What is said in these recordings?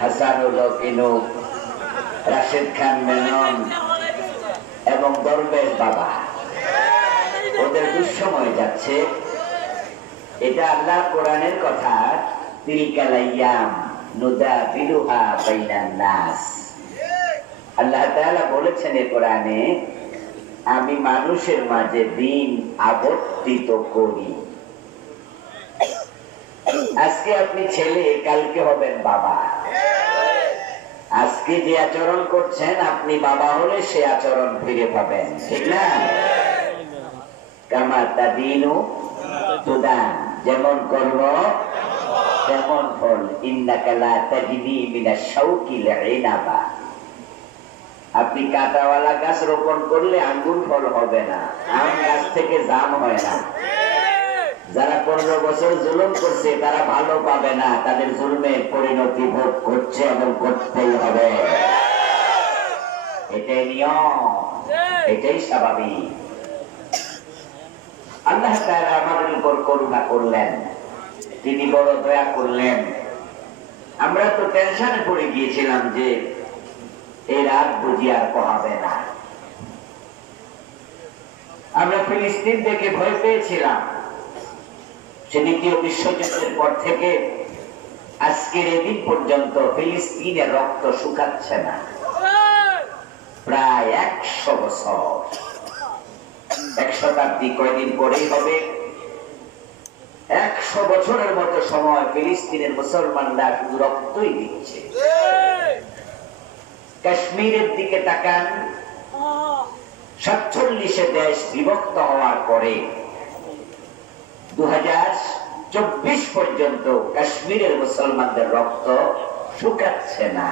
হাসানুল কিনু, রাশেদ খান মেনন এবং দরবেশ বাবা, ওদের দুঃসময় যাচ্ছে। এটা আল্লাহ কোরআনের কথা, তিলকাল আইয়াম নুদাবিলুহা বাইনান নাস। আল্লাহ তাআলা বলেছেন এই কোরআনে, আমি মানুষের মাঝে দিন আবর্তিত করি। আজকে আপনি ছেলে, কালকে হবেন বাবা। আজকে যে আচরণ করছেন, আপনি বাবা হলে সে আচরণ ফিরে পাবেন, ঠিক না? কামা তাদিনু তুদান, যেমন কর্ম তেমন ফল। ইন্নাকা লা তাজনি মিনাশ শাওকি লিনাবা। আপনি কাঁটাওয়ালা গাছ রোপণ করলে আঙ্গুর ফল হবে না, আম গাছ থেকে জাম হয় না। যারা 15 বছর জুলুম করছে তারা ভালো পাবে না, তাদের জুলুমের পরিণতি ভোগ করছে এবং করতেই হবে। এটাই নিয়ম, এটাই স্বাভাবিক। আল্লাহ তাআলা আমাদের উপর করুণা করলেন, তিনি বড় দয়া করলেন। আমরা তো টেনশনে পড়ে গিয়েছিলাম যে এই রাত বুঝি আর পোহাবে না। আমরা ফিলিস্তিন থেকে ভয় পেয়েছিলাম। সে দ্বিতীয় বিশ্বযুদ্ধের পর থেকে আজকের এদিন পর্যন্ত ফিলিস্তিনের রক্ত শুকাচ্ছে না। প্রায় 100 বছর, 1 শতাব্দী কয়দিন পরেই হবে। 100 বছরের মতো সময় ফিলিস্তিনের মুসলমানরা শুধু রক্তই দিচ্ছে। কাশ্মীরের দিকে তাকান, 47 দেশ বিভক্ত হওয়ার পরে 2024 পর্যন্ত কাশ্মীরের মুসলমানদের রক্ত শুকাচ্ছে না।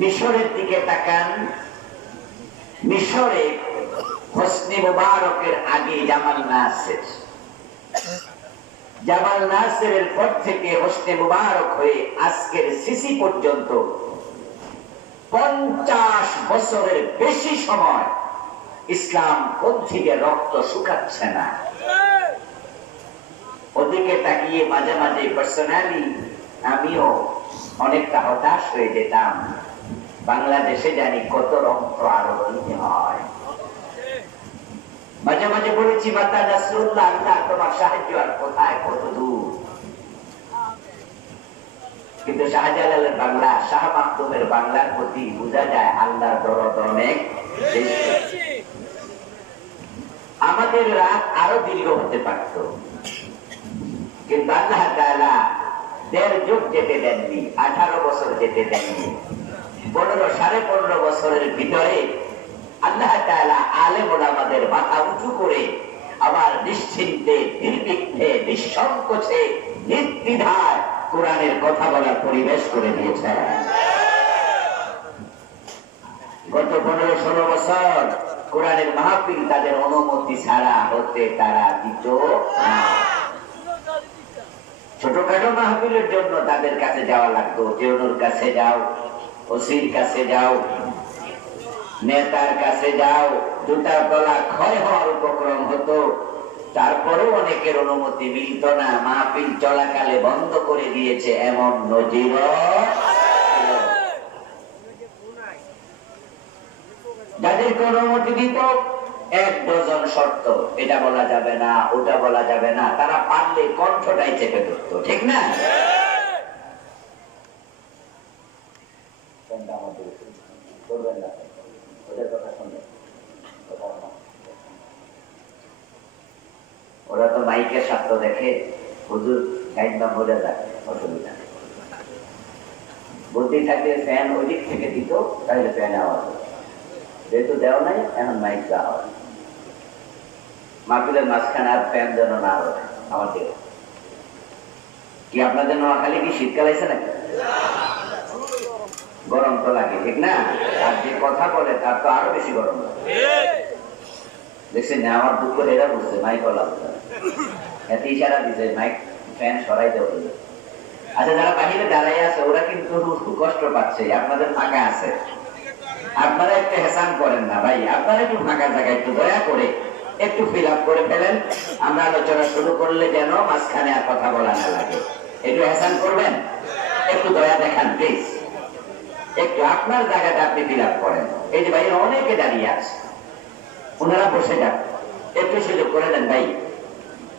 মিশরের দিকে তাকান, মিশরে হোসনি মুবারকের আগে জামাল নাসের, জামাল নাসেরের পর থেকে হোসনি মুবারক হয়ে আজকের সিসি পর্যন্ত 50 বছরের বেশি সময় ইসলাম পন্থীদের রক্ত শুকাচ্ছে না। ওদিকে তাকিয়ে মাঝে মাঝে পার্সোনালি আমিও অনেকটা হতাশ হয়ে যেতাম। বাংলাদেশে জানি কত রক্ত আরো দিতে হয়। মাঝে মাঝে বলেছি, মাতা নাসরুল্লাহ, আল্লাহ তোমার সাহায্য আর কোথায়, কত দূর। কিন্তু শাহজালালের বাংলা, শাহ মাকদুমের বাংলার প্রতি বোঝা যায় আল্লাহর দরদ অনেক বেশি। আমাদের রাত আরো দীর্ঘ হতে পারত, কিন্তু আল্লাহ তাআলা 1.5 যুগ যেতে দেননি, 18 বছর যেতে দেননি। 15 বছরের ভিতরে আল্লাহ তাআলা আলেম ওলামাদের মাথা উঁচু করে আবার নিশ্চিন্তে, নির্বিঘ্নে, নিঃসংকোচে, নির্দ্বিধায় কোরআনের কথা বলার পরিবেশ করে দিয়েছেন। গত 15-16 বছর কোরআনের মাহফিল তাদের অনুমতি ছাড়া হতে তারা দিত না। ছোটখাটো মাহফিলের জন্য তাদের কাছে যাওয়া লাগতো। জেউনুর কাছে যাও, ওসির কাছে যাও, নেতার কাছে যাও, জুতার তলা ক্ষয় হওয়ার উপক্রম হতো। তারপরেও অনেকের অনুমতি মিলত না, মাহফিল চলাকালে বন্ধ করে দিয়েছে, এমন নজির। যাদেরকে অনুমতি দিত 1 ডজন শর্ত, এটা বলা যাবে না, ওটা বলা যাবে না, তারা পারলে কণ্ঠটাই চেপে ধরতো, ঠিক না? ওরা তো মাইকের স্বার্থ দেখে, হুজুর গাইড বলে যায়, অসুবিধা নেই। বলতেই থাকলে ফ্যান ওই দিক থেকে দিত, তাহলে ফ্যান আওয়াজ, যেহেতু দেওয়া নাই এখন মাইক দেওয়া হয়। মাহফিলের মাঝখানে আর ফ্যান যেন না হয় আমার দিকে। কি আপনাদের নোয়াখালী কি শীতকাল আছে নাকি? গরম তো লাগে, ঠিক না? আর যে কথা বলে তার তো আরো বেশি গরম লাগে। দেখছেন না, আমার দুঃখ এরা বুঝছে, মাইক বললাম এত ইশারা দিচ্ছে, মাইক ফ্যান সরাইতে হবে। আচ্ছা, যারা বাহিরে দাঁড়াই আছে ওরা কিন্তু কষ্ট পাচ্ছে, আপনাদের ফাঁকা আছে, আপনারা একটু হেসান করেন না ভাই, আপনারা একটু ফাঁকা জায়গায় একটু দয়া করে একটু ফিল আপ করে ফেলেন। আমরা আলোচনা শুরু করলে যেন মাঝখানে আর কথা বলা না লাগে, একটু হেসান করবেন। একটু দয়া দেখান প্লিজ, একটু আপনার জায়গাটা আপনি ফিল আপ করেন। এই যে ভাইয়ের অনেকে দাঁড়িয়ে আছে, ওনারা বসে যান, একটু সুযোগ করে দেন ভাই,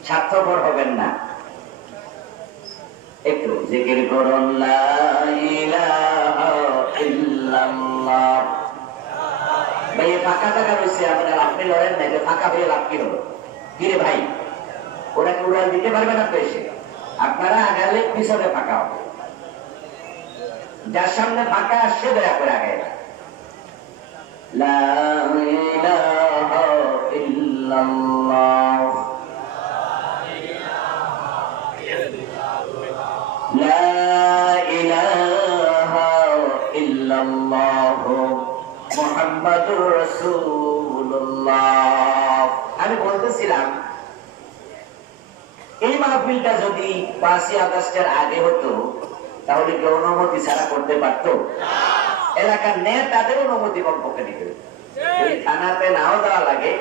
স্বার্থপর হবেন না। একটু জিকির করুন লা ইলাহা ইল্লাল্লাহ। ভাই ফাঁকা টাকা রয়েছে, আপনার আপনি লড়েন না, ফাঁকা হয়ে লাভ কি হলো? কিরে ভাই, ওরা কি উড়াল দিতে পারবে না তো এসে? আপনারা আগালে পিছনে ফাঁকা হবে, যার সামনে ফাঁকা আসছে দয়া করে আগে। লা ইলাহা ইল্লাল্লাহ, লা ইলাহা ইল্লাল্লাহ মুহাম্মাদুর রাসূলুল্লাহ। আমি বলতেছিলাম এই মাহফিলটা যদি 5ই আগস্টের আগে হতো তাহলে কি অনুমতি ছাড়া করতে পারত? এলাকার নেতাদের অনুমতি কমপক্ষে দিতে হবে, ওই থানাতে নাও দেওয়া লাগে,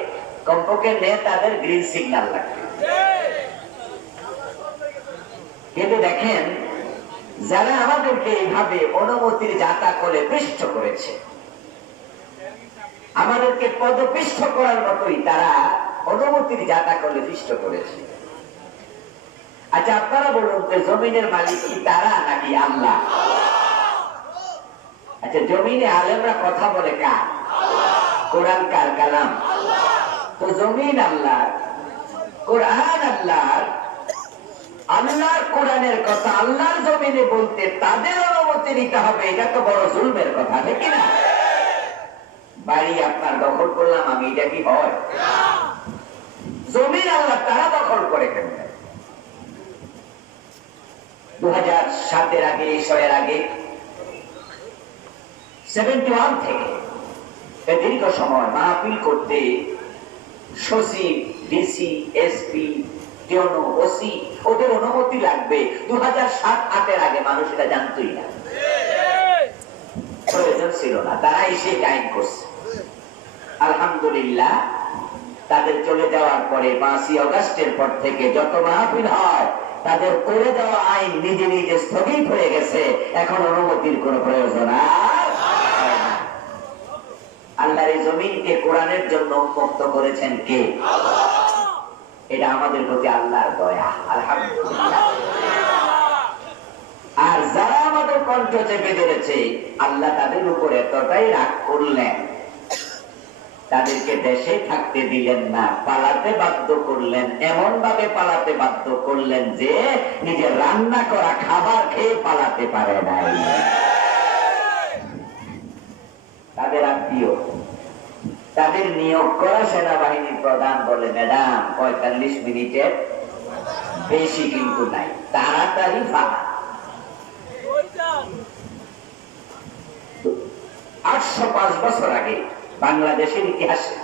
কমপক্ষে নেতাদের গ্রিন সিগন্যাল লাগবে। কিন্তু দেখেন, যারা আমাদেরকে এইভাবে অনুমতির যাতা করে পৃষ্ঠ করেছে, আমাদেরকে পদপিষ্ঠ করার মতোই তারা অনুমতির যাতা করে পৃষ্ঠ করেছে। আচ্ছা আপনারা বলুন তো, জমিনের মালিক কি তারা নাকি আল্লাহ? আচ্ছা জমিনে আলেমরা কথা বলে কার? কোরআন কার কালাম? তো জমিন আল্লাহ, কোরআন আল্লাহর, আল্লাহর কোরআনের কথা আল্লাহর জমিনে বলতে তাদের অনুমতি নিতে হবে, এটা তো বড় জুলমের কথা, ঠিক না? বাড়ি আপনার দখল করলাম আমি, এটা কি হয়? জমিন আল্লাহ, তারা দখল করে কেন? 2007-এর আগে, এর আগে 71 থেকে দীর্ঘ সময় মাহফিল করতে সচিব, ডিসি, এসপি, ওসি ওদের অনুমতি লাগবে। 2007-08-এর আগে মানুষ এটা জানতই না, প্রয়োজন ছিল না, তারা এসে গাইড করছে। আলহামদুলিল্লাহ, তাদের চলে যাওয়ার পরে 5ই আগস্টের পর থেকে যত মাহফিল হয় তাদের করে দেওয়া আইন নিজে নিজে স্থগিত হয়ে গেছে, এখন অনুমতির কোন প্রয়োজন আর। আল্লাহর এই জমিনকে কোরআনের জন্য উন্মুক্ত করেছেন কে? এটা আমাদের প্রতি আল্লাহর দয়া, আলহামদুলিল্লাহ। আর যারা আমাদের কণ্ঠ চেপে ধরেছে, আল্লাহ তাদের উপর এতটাই রাগ করলেন, তাদেরকে দেশে থাকতে দিলেন না, পালাতে বাধ্য করলেন। এমন ভাবে পালাতে বাধ্য করলেন যে নিজের রান্না করা খাবার খেয়ে পালাতে পারে নাই। তাদের আত্মীয়, তাদের নিয়োগ করা সেনাবাহিনীর প্রধান বলে, ম্যাডাম 45 মিনিটের বেশি কিন্তু নাই, তাড়াতাড়ি পালা। 805 বছর আগে বাংলাদেশের ইতিহাসে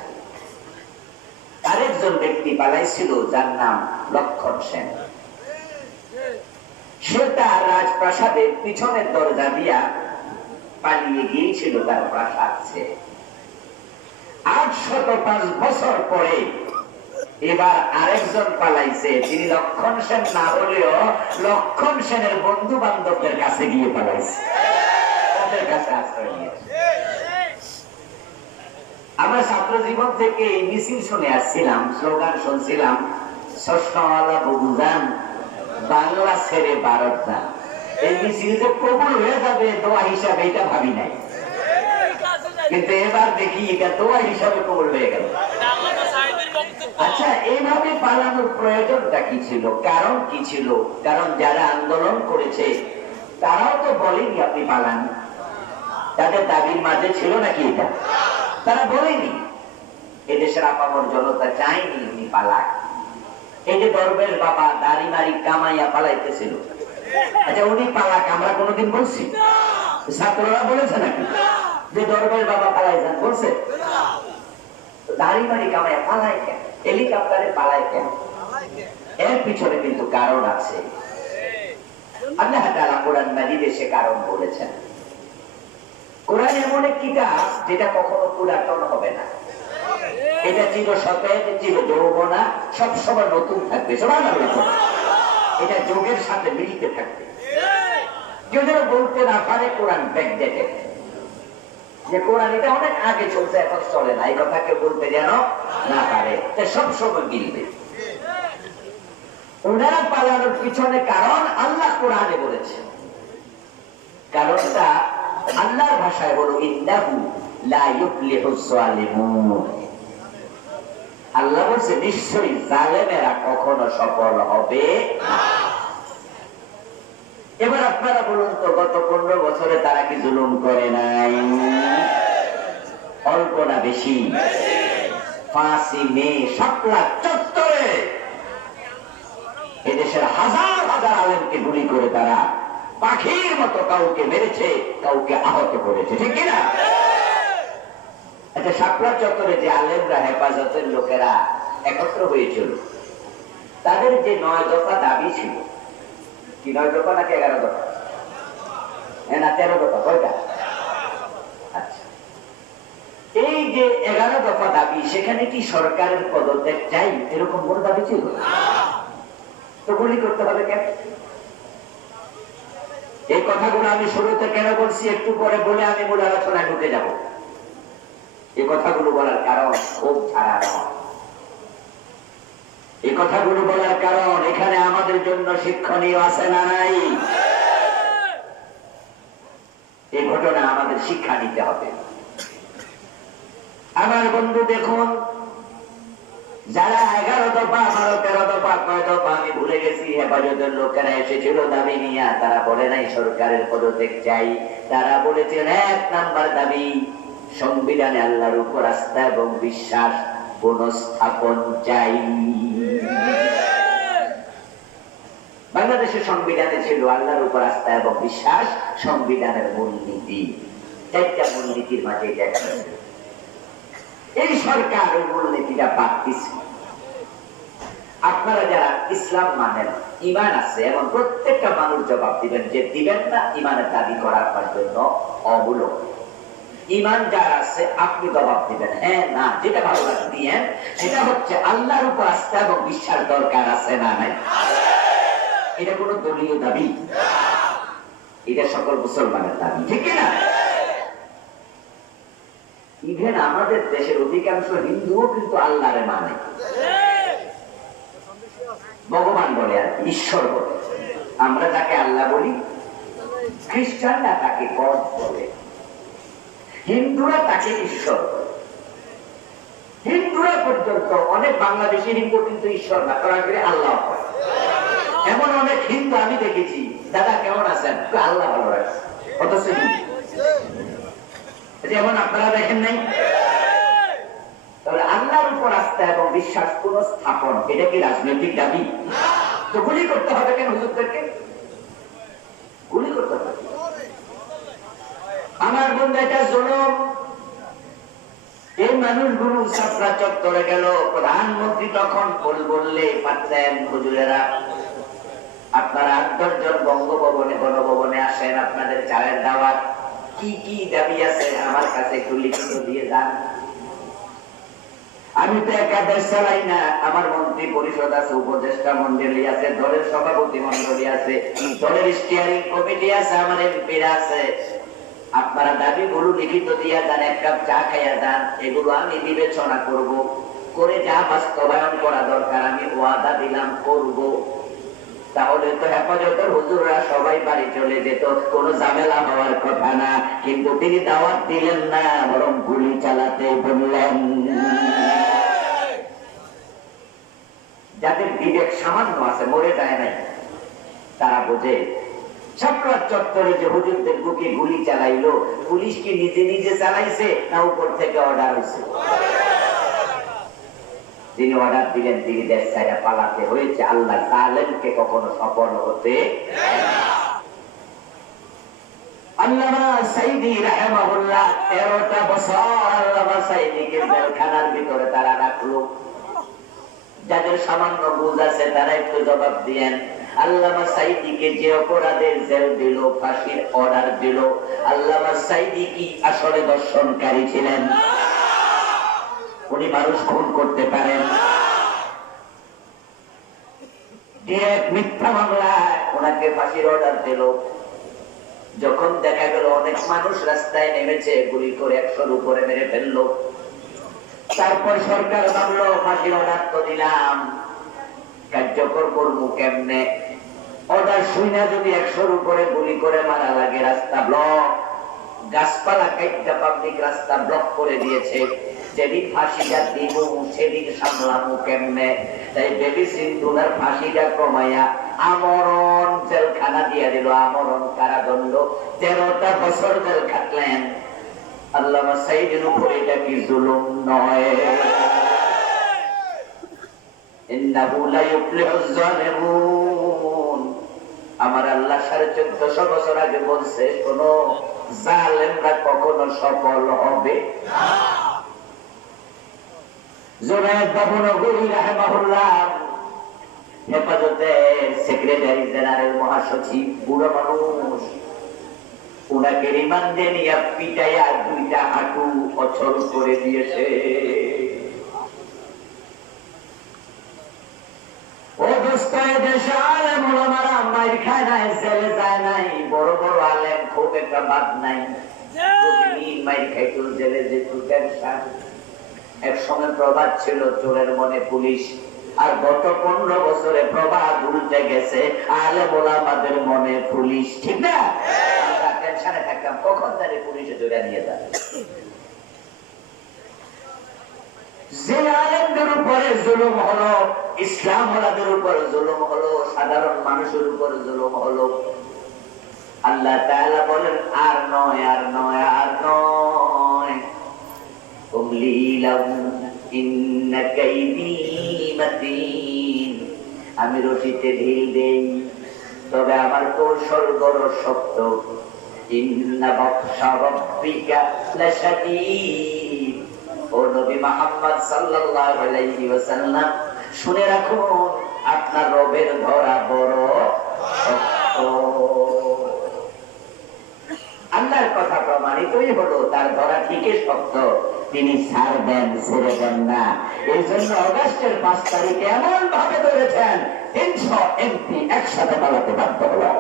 আরেকজন ব্যক্তি পালাইছিল, যার নাম লক্ষণ সেন। সে তার রাজপ্রাসাদের পিছনের দরজা দিয়া পালিয়ে গিয়েছিল তার প্রাসাদ ছেড়ে। 805 বছর পরে এবার আরেকজন পালাইছে, তিনি লক্ষণ সেন না হলেও লক্ষণ সেনের বন্ধু বান্ধবদের কাছে গিয়ে পালাইছে, তাদের কাছে আশ্রয় নিয়েছে। আমরা ছাত্র জীবন থেকে এই মিছিল শুনে আসছিলাম, স্লোগান শুনছিলাম, চশমাওয়ালা বুবুজান বাংলা ছেড়ে ভারত যান। এই মিছিল যে কবুল হয়ে যাবে দোয়া হিসাবে এটা ভাবি নাই, কিন্তু এবার দেখি এটা দোয়া হিসাবে কবুল হয়ে গেল। আচ্ছা, এইভাবে পালানোর প্রয়োজনটা কি ছিল, কারণ কি ছিল? কারণ যারা আন্দোলন করেছে তারাও তো বলেনি আপনি পালান, তাদের দাবির মাঝে ছিল নাকি এটা? তারা বলেনি এদেশের আপামর জনতা চায়নি উনি পালাক। এই যে দরবেশ বাবা দাড়ি মারি কামাইয়া পালাইতেছিল, আচ্ছা উনি পালাক আমরা কোনোদিন বলছি? ছাত্ররা বলেছে নাকি যে দরবেশ বাবা পালাই যান? বলছে? দাড়ি মারি কামাইয়া পালায় কেন, হেলিকপ্টারে পালায় কেন? এর পিছনে কিন্তু কারণ আছে। আল্লাহ তাআলা কোরআন মাজিদে সে কারণ বলেছেন। কোরআন এমন এক কিতাব যেটা কখনো পুরাতন হবে না, এটা চির সতেজ, চির যৌবনা, সবসময় নতুন থাকবে। সুবহানাল্লাহ। এটা যুগের সাথে মিলতে থাকবে। কেউ যেন বলতে না পারে কোরআন ব্যাকডেটেড, যে কোরআন এটা অনেক আগে চলছে এখন চলে না, এই কথা কেউ বলতে যেন না পারে, সব সময় মিলবে। ওনারা পালানোর পিছনে কারণ আল্লাহ কোরআনে বলেছে, কারণটা আল্লাহর ভাষায় বলো ইন্নাহু লা ইউফলিহুজ যালিমুন। আল্লাহ বলছে নিশ্চয়ই জালেমেরা কখনো সফল হবে না। এবার আপনারা বলুন তো, গত 15 বছরে তারা কি জুলুম করে নাই? অল্প না বেশি? 5ই মে শাপলা চত্বরে এদেশের হাজার হাজার আলেমকে গুলি করে তারা পাখির মতো কাউকে মেরেছে, কাউকে আহত করেছে, ঠিক কিনা? আচ্ছা, শাপলা চত্বরে যে আলেমরা, হেফাজতের লোকেরা একত্র হয়েছিল, তাদের যে 9 দফা দাবি ছিল, কি 9 দফা নাকি 11 দফা? না 13 দফা, কয়টা? আচ্ছা, এই যে 11 দফা দাবি, সেখানে কি সরকারের পদত্যাগ চাই এরকম কোন দাবি ছিল? তো গুলি করতে হবে কেন? এই কথাগুলো আমি শুরুতে কেন বলছি একটু পরে বলে আমি মূল আলোচনায় ঢুকে যাব। এই কথাগুলো বলার কারণ খুব ছাড়া নয়। এই কথাগুলো বলার কারণ এখানে আমাদের জন্য শিক্ষণীয় আছে না নাই? এই ঘটনা আমাদের শিক্ষা নিতে হবে। আমার বন্ধু দেখুন, যারা 11 দফা, 12, 13 দফা, 9 দফা আমি ভুলে গেছি, হেফাজতের লোকেরা এসেছিল দাবি নিয়ে, তারা বলে নাই সরকারের পদত্যাগ চাই, তারা বলেছেন 1 নাম্বার দাবি সংবিধানে আল্লাহর উপর আস্থা এবং বিশ্বাস পুনঃস্থাপন চাই। বাংলাদেশের সংবিধানে ছিল আল্লাহর উপর আস্থা এবং বিশ্বাস সংবিধানের মূলনীতি, 4টা মূলনীতির মাঝে দেখা যাচ্ছে। এই সরকার ওই মূলনীতিটা বাদ দিচ্ছে। আপনারা যারা ইসলাম মানেন, ইমান আছে, এবং প্রত্যেকটা মানুষ জবাব দিবেন যে দিবেন না ইমানের দাবি করার জন্য অমূলক। ইমান যার আছে আপনি জবাব দিবেন হ্যাঁ না, যেটা ভালো লাগে দিয়েন। সেটা হচ্ছে আল্লাহর উপর আস্থা এবং বিশ্বাস দরকার আছে না নাই? এটা কোন দলীয় দাবি? এটা সকল মুসলমানের দাবি, ঠিক না? ইভেন আমাদের দেশের অধিকাংশ হিন্দুও কিন্তু আল্লাহরে মানে, ভগবান বলে আর ঈশ্বর বলে। আমরা তাকে আল্লাহ বলি, খ্রিস্টানরা তাকে গড বলে, হিন্দুরা তাকে ঈশ্বর বলে। হিন্দুরা পর্যন্ত, অনেক বাংলাদেশি হিন্দু কিন্তু ঈশ্বর না, সরাসরি আল্লাহ বলে। এমন অনেক হিন্দু আমি দেখেছি, দাদা কেমন আছেন, আল্লাহ ভালো রাখছে, অথচ যেমন আপনারা দেখেন নাই। তাহলে আল্লাহর উপর আস্থা এবং বিশ্বাস পুনঃস্থাপন, এটা কি রাজনৈতিক দাবি? তো গুলি করতে হবে কেন হুজুরদেরকে? গুলি করতে হবে আমার বন্ধু, এটা জুলুম। এই মানুষগুলো শাপলা চত্বরে গেল, প্রধানমন্ত্রী তখন বললে পারতেন হুজুরেরা আপনারা 8-10 জন বঙ্গভবনে, গণভবনে আসেন, আপনাদের চায়ের দাওয়াত, কি কি দাবি আছে আমার কাছে একটু লিখিত দিয়ে যান। আমি তো একা দেশ চালাই না, আমার মন্ত্রী পরিষদ আছে, উপদেষ্টা মন্ডলী আছে, দলের সভাপতি মন্ডলী আছে, দলের স্টিয়ারিং কমিটি আছে, আমার এমপিরা আছে। আপনারা দাবিগুলো লিখিত দিয়ে যান, 1 কাপ চা খাইয়া যান, এগুলো আমি বিবেচনা করব, করে যা বাস্তবায়ন করা দরকার আমি ওয়াদা দিলাম করব। তাহলে তো হেফাজতের হুজুররা সবাই বাড়ি চলে যেত, কোনো ঝামেলা হওয়ার কথা না। কিন্তু তিনি দাওয়াত দিলেন না, বরং গুলি চালাতে বললেন। যাদের বিবেক সামান্য আছে, মরে যায় নাই, তারা বোঝে শাপলা চত্বরে যে হুজুরদের বুকে গুলি চালাইলো, পুলিশ কি নিজে নিজে চালাইছে না উপর থেকে অর্ডার হয়েছে? যিনি অর্ডার দিলেন তিনি দেশ ছেড়ে পালাতে হয়েছে। আল্লাহ জালেমকে কখনো সফল হতে। আল্লামা সাইদি রাহিমাহুল্লাহ 13টা বছর আল্লামা সাইদিকে জেলখানার ভিতরে তারা রাখলো। যাদের সামান্য বুঝ আছে তারা একটু জবাব দিয়েন। আল্লামা সাইদিকে যে অপরাধে জেল দিল, ফাঁসির অর্ডার দিল, আল্লামা সাইদি কি আসলে দর্শনকারী ছিলেন? উনি মানুষ খুন করতে পারেন? ডিরেক্ট মিথ্যা মামলায় ওনাকে ফাঁসির অর্ডার দিল। যখন দেখা গেল অনেক মানুষ রাস্তায় নেমেছে, গুলি করে 100-র উপরে মেরে ফেললো। তারপর সরকার ভাবলো ফাঁসি অর্ডার তো দিলাম, কার্যকর করবো কেমনে? অর্ডার শুনে যদি 100-র উপরে গুলি করে মারা লাগে, রাস্তা ব্লক, গাছপালা কেটে পাবলিক রাস্তা ব্লক করে দিয়েছে। যেদিন ফাঁসিটা দিব সেদিন সামলামু কেমনে? তাই বেবি সিন্ধুর ফাঁসিটা কমাইয়া আমরণ জেলখানা দিয়ে দিল, আমরণ কারাদণ্ড, 13টা বছর জেল খাটলেন। আল্লামা সাইদের উপর এটা কি জুলুম নয়? ইন্নাহু লা ইউফলিহুজ জালিমুন। আমার আল্লাহ 1450 বছর আগে বলছে, শোনো, জালেমরা কখনো সফল হবে না। জুনায়েদ বাবু নগরী রাহিমাহুল্লাহ হেফাজতের সেক্রেটারি জেনারেল মহাসচিব, বুড়ো মানুষ, উনাকে রিমান্ডে নিয়ে পিটাইয়া 2টা হাঁটু অচল করে দিয়েছে। অবস্থায় দেশে আলেম ওলামারা মাইর খায় নাই, জেলে যায় নাই, বড় বড় আলেম খুব একটা বাদ নাই, প্রতিদিন মাইর খাইতো, জেলে যেত, টেনশন। এক সময় প্রবাদ ছিল চোরের মনে পুলিশ, আর গত 15 বছরে প্রবাদ উল্টে গেছে, আলেম ওলামাদের মনে পুলিশ। ঠিক না? আমরা টেনশনে থাকতাম কখন জানি পুলিশে ধরে নিয়ে যাবে। যে আলেমদের উপরে জুলুম হলো, ইসলাম ওয়ালাদের উপর জুলুম হলো, সাধারণ মানুষের উপর জুলুম হলো, আল্লাহ তাআলা বলেন আর নয়, আর নয়, আর নয়। উমলি লাহুম ইন্না কাইদি মাতিন। আমি রশিতে ঢিল দেই, তবে আমার কৌশল বড় শক্ত। ইন্না বাতশা রাব্বিকা লাশাদীদ। ও নবী মুহাম্মদ সাল্লাল্লাহু আলাইহি ওয়াসাল্লাম, শুনে রাখুন, আপনার রবের ধরা বড় শক্ত। আল্লাহর কথা প্রমাণিতই হলো, তার ধরা ঠিকই শক্ত, তিনি ছাড়বেন, ছেড়ে দেন না। এই জন্য অগাস্টের 5 তারিখে এমন ভাবে ধরেছেন 300 এমপি একসাথে পালাতে বাধ্য হলো।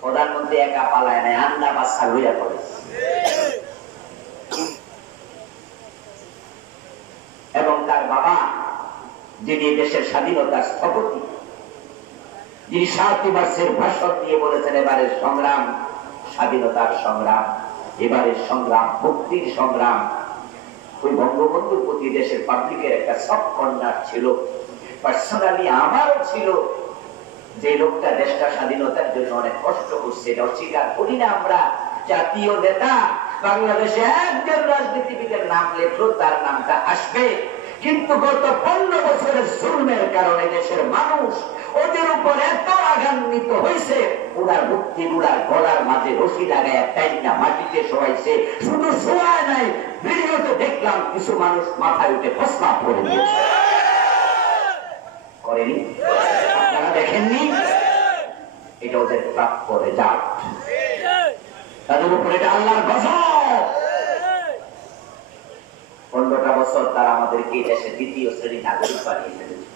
প্রধানমন্ত্রী একা পালায় নাই, আন্ডা বাচ্চা হইয়া পড়েছে। এবং তার বাবা, যিনি দেশের স্বাধীনতার স্থপতি, যিনি 7 বছরের ভাষণ দিয়ে বলেছেন, এবারের সংগ্রাম স্বাধীনতার সংগ্রাম, এবারের সংগ্রাম মুক্তির সংগ্রাম। ওই বঙ্গবন্ধুর প্রতি দেশের পাবলিকের একটা সফট কর্নার ছিল, পার্সোনালি আমারও ছিল। যে লোকটা দেশটা স্বাধীনতার জন্য অনেক কষ্ট করছে, এটা অস্বীকার করি না আমরা। জাতীয় নেতা বাংলাদেশে একজন রাজনীতিবিদের নাম লেখলো, তার নামটা আসবে, কিন্তু গত 15 বছরের জুলুমের কারণে দেশের মানুষ ওদের উপর এত আঘান্বিত হয়েছে, ওনার মুক্তি, ওনার গলার মাঝে রশি লাগায় টাইনা মাটিতে শোয়াইছে। শুধু শোয়ায় নাই, ভিডিওতে দেখলাম কিছু মানুষ মাথায় উঠে প্রস্তাব করে দিয়েছে। করেনি? আপনারা দেখেননি? এটা ওদের প্রাপ্য রেজাল্ট, তাদের উপর এটা আল্লাহর গজব। 15টা বছর তারা আমাদেরকে দেশের 2য় শ্রেণী নাগরিক বানিয়ে ফেলেছে।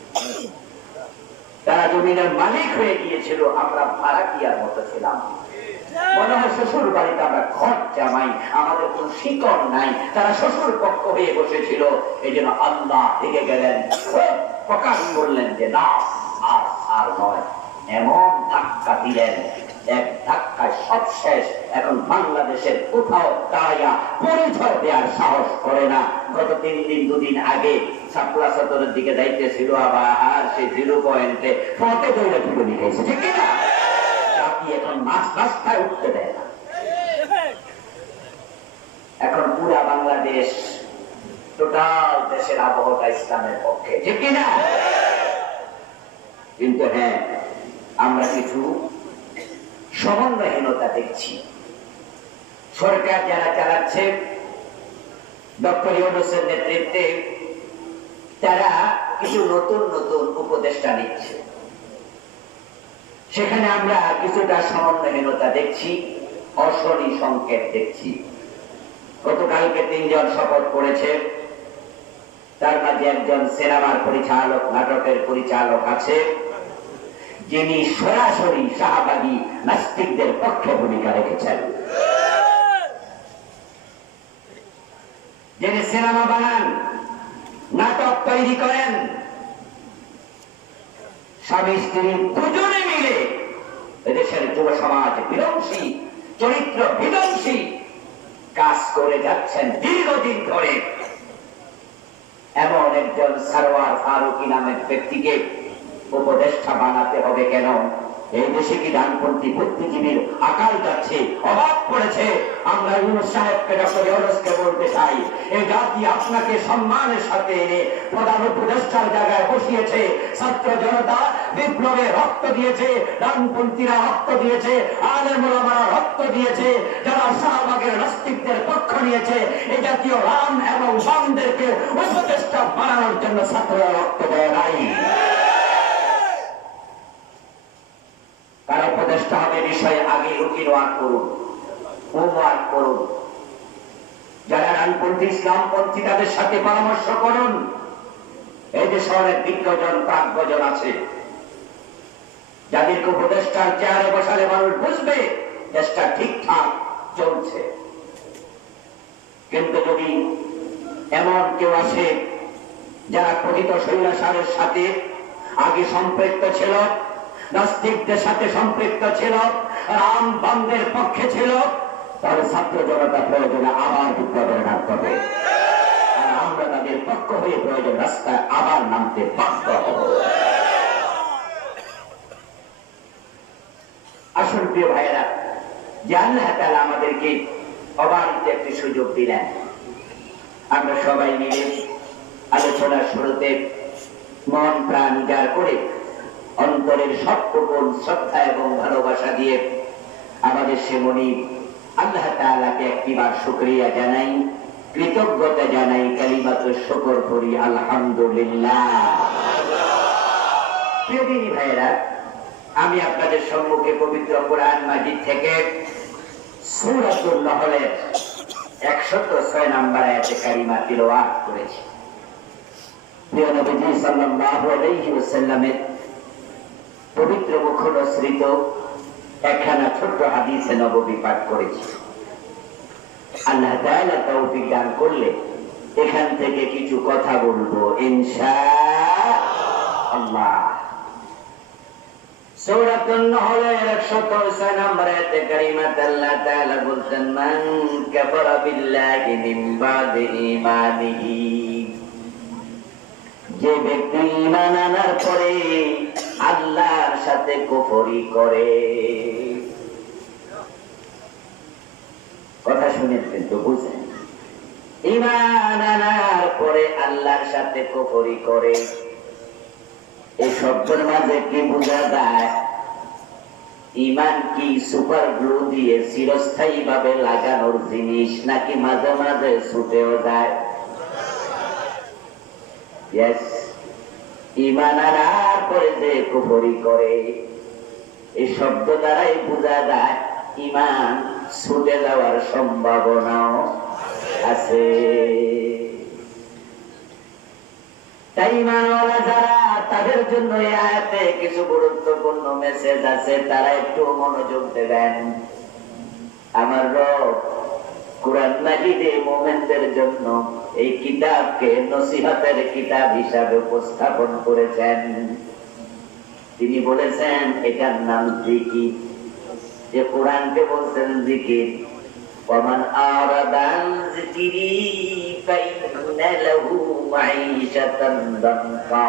তারা জমিনের মালিক হয়ে গিয়েছিল, আমরা ভাড়াটিয়ার মতো ছিলাম। মনে হয় শ্বশুর বাড়িতে আমরা ঘর জামাই, আমাদের কোন শিকড় নাই। তারা শ্বশুর পক্ষ হয়ে বসেছিল, এই জন্য আল্লাহ রেগে গেলেন, প্রকাশ করলেন যে না, আর নয়। এমন ধাক্কা দিলেন, এক ধাক্কায় সব শেষ। এখন বাংলাদেশের কোথাও দাঁড়াইয়া পরিচয় দেওয়ার সাহস করে না। গত 3 দিন 2 দিন আগে সাপলা সদরের দিকে যাইতেছিল, আবার সে 0 পয়েন্টে ফটে দৌড়ে ফিরে নিয়েছে। ঠিক না? জাতি এখন রাস্তায় উঠতে দেয় না। এখন পুরা বাংলাদেশ, টোটাল দেশের আবহাওয়াটা ইসলামের পক্ষে। ঠিক কিনা? কিন্তু হ্যাঁ, আমরা কিছু সমন্বয়হীনতা দেখছি। সরকার যারা চালাচ্ছে ডক্টর ইউনূসের নেতৃত্বে, তারা কিছু নতুন নতুন উপদেষ্টা নিচ্ছে। সেখানে আমরা কিছুটা সমন্বয়হীনতা দেখছি, অশনি সংকেত দেখছি। গতকালকে 3 জন শপথ করেছে, তার মাঝে একজন সিনেমার পরিচালক, নাটকের পরিচালক আছে, যিনি সরাসরি শাহবাগী নাস্তিকদের পক্ষে ভূমিকা রেখেছেন, যিনি সিনেমা বানান, নাটক তৈরি করেন, স্বামী স্ত্রী দুজনে মিলে এদেশের যুব সমাজ বিধ্বংসী, চরিত্র বিধ্বংসী কাজ করে যাচ্ছেন দীর্ঘদিন ধরে। এমন একজন সারওয়ার ফারুকী নামের ব্যক্তিকে উপদেষ্টা বানাতে হবে কেন? এই দেশে কি ডানপন্থী বুদ্ধিজীবীর আকাল যাচ্ছে, অভাব পড়েছে? আমরা ইউনূস সাহেবকে, ডক্টর ইউনূসকে বলতে চাই, এই জাতি আপনাকে সম্মানের সাথে এনে প্রধান উপদেষ্টার জায়গায় বসিয়েছে। ছাত্র জনতা বিপ্লবে রক্ত দিয়েছে, ডানপন্থীরা রক্ত দিয়েছে, আলেম ওলামারা রক্ত দিয়েছে, যারা শাহবাগের নাস্তিকদের পক্ষ নিয়েছে, এই জাতীয় রাম এবং বামদেরকে উপদেষ্টা বানানোর জন্য ছাত্ররা রক্ত দেয় নাই। কারো উপদেষ্টা হবে বিষয়ে আগে রুকিনওয়াক করুন, হোমওয়ার্ক করুন। যারা ডানপন্থী ইসলামপন্থী তাদের সাথে পরামর্শ করুন। এই দেশে অনেক বিজ্ঞজন প্রাজ্ঞজন আছে, যাদেরকে উপদেষ্টার চেয়ারে বসালে মানুষ বুঝবে দেশটা ঠিকঠাক চলছে। কিন্তু যদি এমন কেউ আসে যারা কথিত স্বৈরাচারের সাথে আগে সম্পৃক্ত ছিল, নাস্তিকদের সাথে সম্পৃক্ত ছিল, রাম বামদের পক্ষে ছিল, তাহলে ছাত্র জনতা প্রয়োজনে আবার বিপ্লবের নাম করবে। আমরা তাদের পক্ষ হয়ে প্রয়োজন রাস্তায় আবার নামতে বাধ্য হব। আসল প্রিয় ভাইয়েরা, যে আল্লাহ তাআলা আমাদেরকে অবারিত একটি সুযোগ দিলেন, আমরা সবাই মিলে আলোচনার শুরুতে মন প্রাণ উজাড় করে অন্তরের সবটুকু শ্রদ্ধা এবং ভালোবাসা দিয়ে আমাদের সে মনিব আল্লাহ তাআলাকে একটিবার শুকরিয়া জানাই, কৃতজ্ঞতা জানাই, কালিমাতুশ শুকর করি, আলহামদুলিল্লাহ। প্রিয় দিনী ভাইয়েরা, আমি আপনাদের সম্মুখে পবিত্র কোরআন মাজিদ থেকে সূরাতুন নহলের 106 নম্বর আয়াতে কারিমা তিলাওয়াত করেছি। প্রিয় নবীজি সাল্লাল্লাহু আলাইহি ওয়াসাল্লামের পবিত্র মুখনিসৃত একখানা ছোট্ট হাদিসে নববী পাঠ করেছি। আল্লাহ তাআলা তৌফিক দান করলে এখান থেকে কিছু কথা বলবো ইনশাআল্লাহ। সূরাতুন নহলের 106 নম্বর আয়াতে কারিমাত আল্লাহ তাআলা বলতেন, মান কাফারা বিল্লাহি মিন বাদি ঈমানিহি, যে ব্যক্তি ঈমান আনার পরে আল্লাহর সাথে কুফরি করে। কথা শুনেন কিন্তু বুঝেন, ঈমান আনার পরে আল্লাহর সাথে কুফরি করে, এই শব্দের মাঝে কি বোঝা যায়? ঈমান কি সুপার গ্লু দিয়ে চিরস্থায়ী ভাবে লাগানোর জিনিস, নাকি মাঝে মাঝে ছুটেও যায়? ইয়েস, ঈমান আনার পরে যে কুফরি করে, এই শব্দ দ্বারাই বোঝা যায় ঈমান ছুটে যাওয়ার সম্ভাবনাও আছে। তাই ঈমানওয়ালা যারা, তাদের জন্য এই আয়াতে কিছু গুরুত্বপূর্ণ মেসেজ আছে, তারা একটু মনোযোগ দেবেন। আমার রব কোরআন মাজিদে মুমিনদের জন্য এই কিতাবকে নসিহতের কিতাব হিসাবে উপস্থাপন করেছেন। তিনি বলেছেন এটার নাম জিকির, যে কোরআনকে বলছেন জিকির। ওয়ামান আরাদা আন যিকরি ফাইন্না লাহু মাঈশাতান দানকা।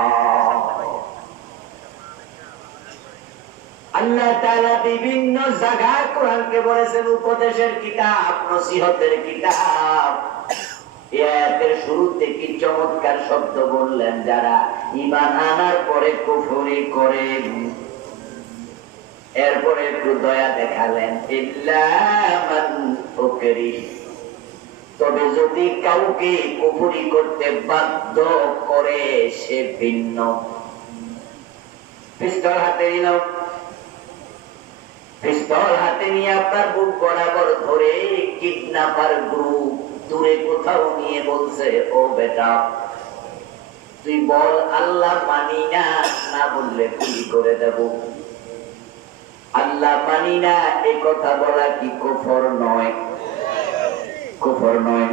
আল্লাহ তাআলা বিভিন্ন জায়গায় কোরআনকে বলেছেন উপদেশের কিতাব, নসিহতের কিতাব। এর শুরুতে কি চমৎকার শব্দ বললেন, যারা ঈমান আনার পরে কুফরি করে। এরপরে একটু দয়া দেখালেন, ইল্লা মান উকরিহ, তবে যদি কাউকে কুফরি করতে বাধ্য করে সে ভিন্ন। পিস্তল হাতে নিল, পিস্তল হাতে নিয়ে আপনার বুক বরাবর ধরে কিডন্যাপার গ্রুপ দূরে কোথাও নিয়ে বলছে, ও বেটা তুই বল আল্লাহ মানি না, না বললে গুলি করে দেব। আল্লাহ মানি না এ কথা বলা কি কুফর নয়? কুফর নয়?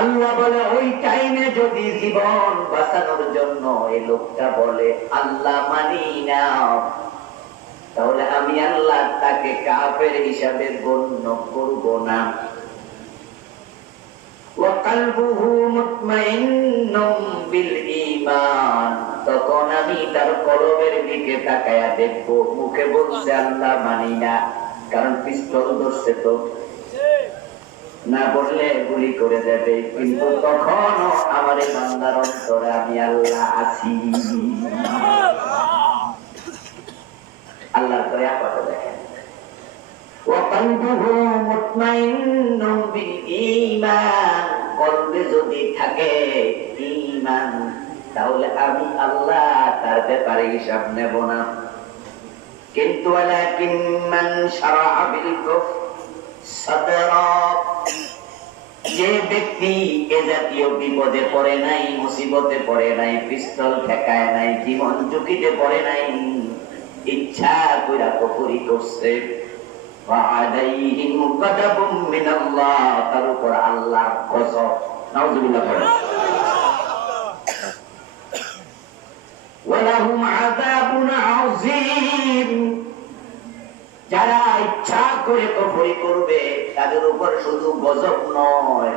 আল্লাহ বলে ওই টাইমে যদি জীবন বাঁচানোর জন্য এই লোকটা বলে আল্লাহ মানি না, তাহলে আমি আল্লাহ তাকে কাফের হিসাবে গণ্য করব না। ওয়াকালবুহু মুতমাইন্নুম বিল ঈমান, তখন আমি তার কলবের দিকে তাকায়া দেখব, মুখে বলছে আল্লাহ মানি না, কারণ পিস্তল ধরছে তো, না বললে গুলি করে দেবে, কিন্তু তখনও আমার এই বান্দার অন্তরে আমি আল্লাহ আছি। আল্লাহর দয়া কত দেখেন। ওয়াকালবুহু মুতমাইন্নুম বিল ঈমান, কলবে যদি থাকে ঈমান, তাহলে আমি আল্লাহ তার ব্যাপারে হিসাব নেব না। কিন্তু ওয়ালাকিন মান শারাআ বিল কুফর সাদরা, যে ব্যক্তি এ জাতীয় বিপদে পড়ে নাই, মুসিবতে পড়ে নাই, পিস্তল ঠেকায় নাই, জীবন ঝুঁকিতে পড়ে নাই, ইচ্ছা কইরা কুফরি করছে, ওয়ালাইহিম গাদাবুম মিনাল্লাহ, তার উপর আল্লাহর গজব, নাউযুবিল্লাহ, ওয়ালাহুম আযাবুন আযীম, যারা ইচ্ছা করে কুফরি করবে তাদের উপর শুধু গজব নয়,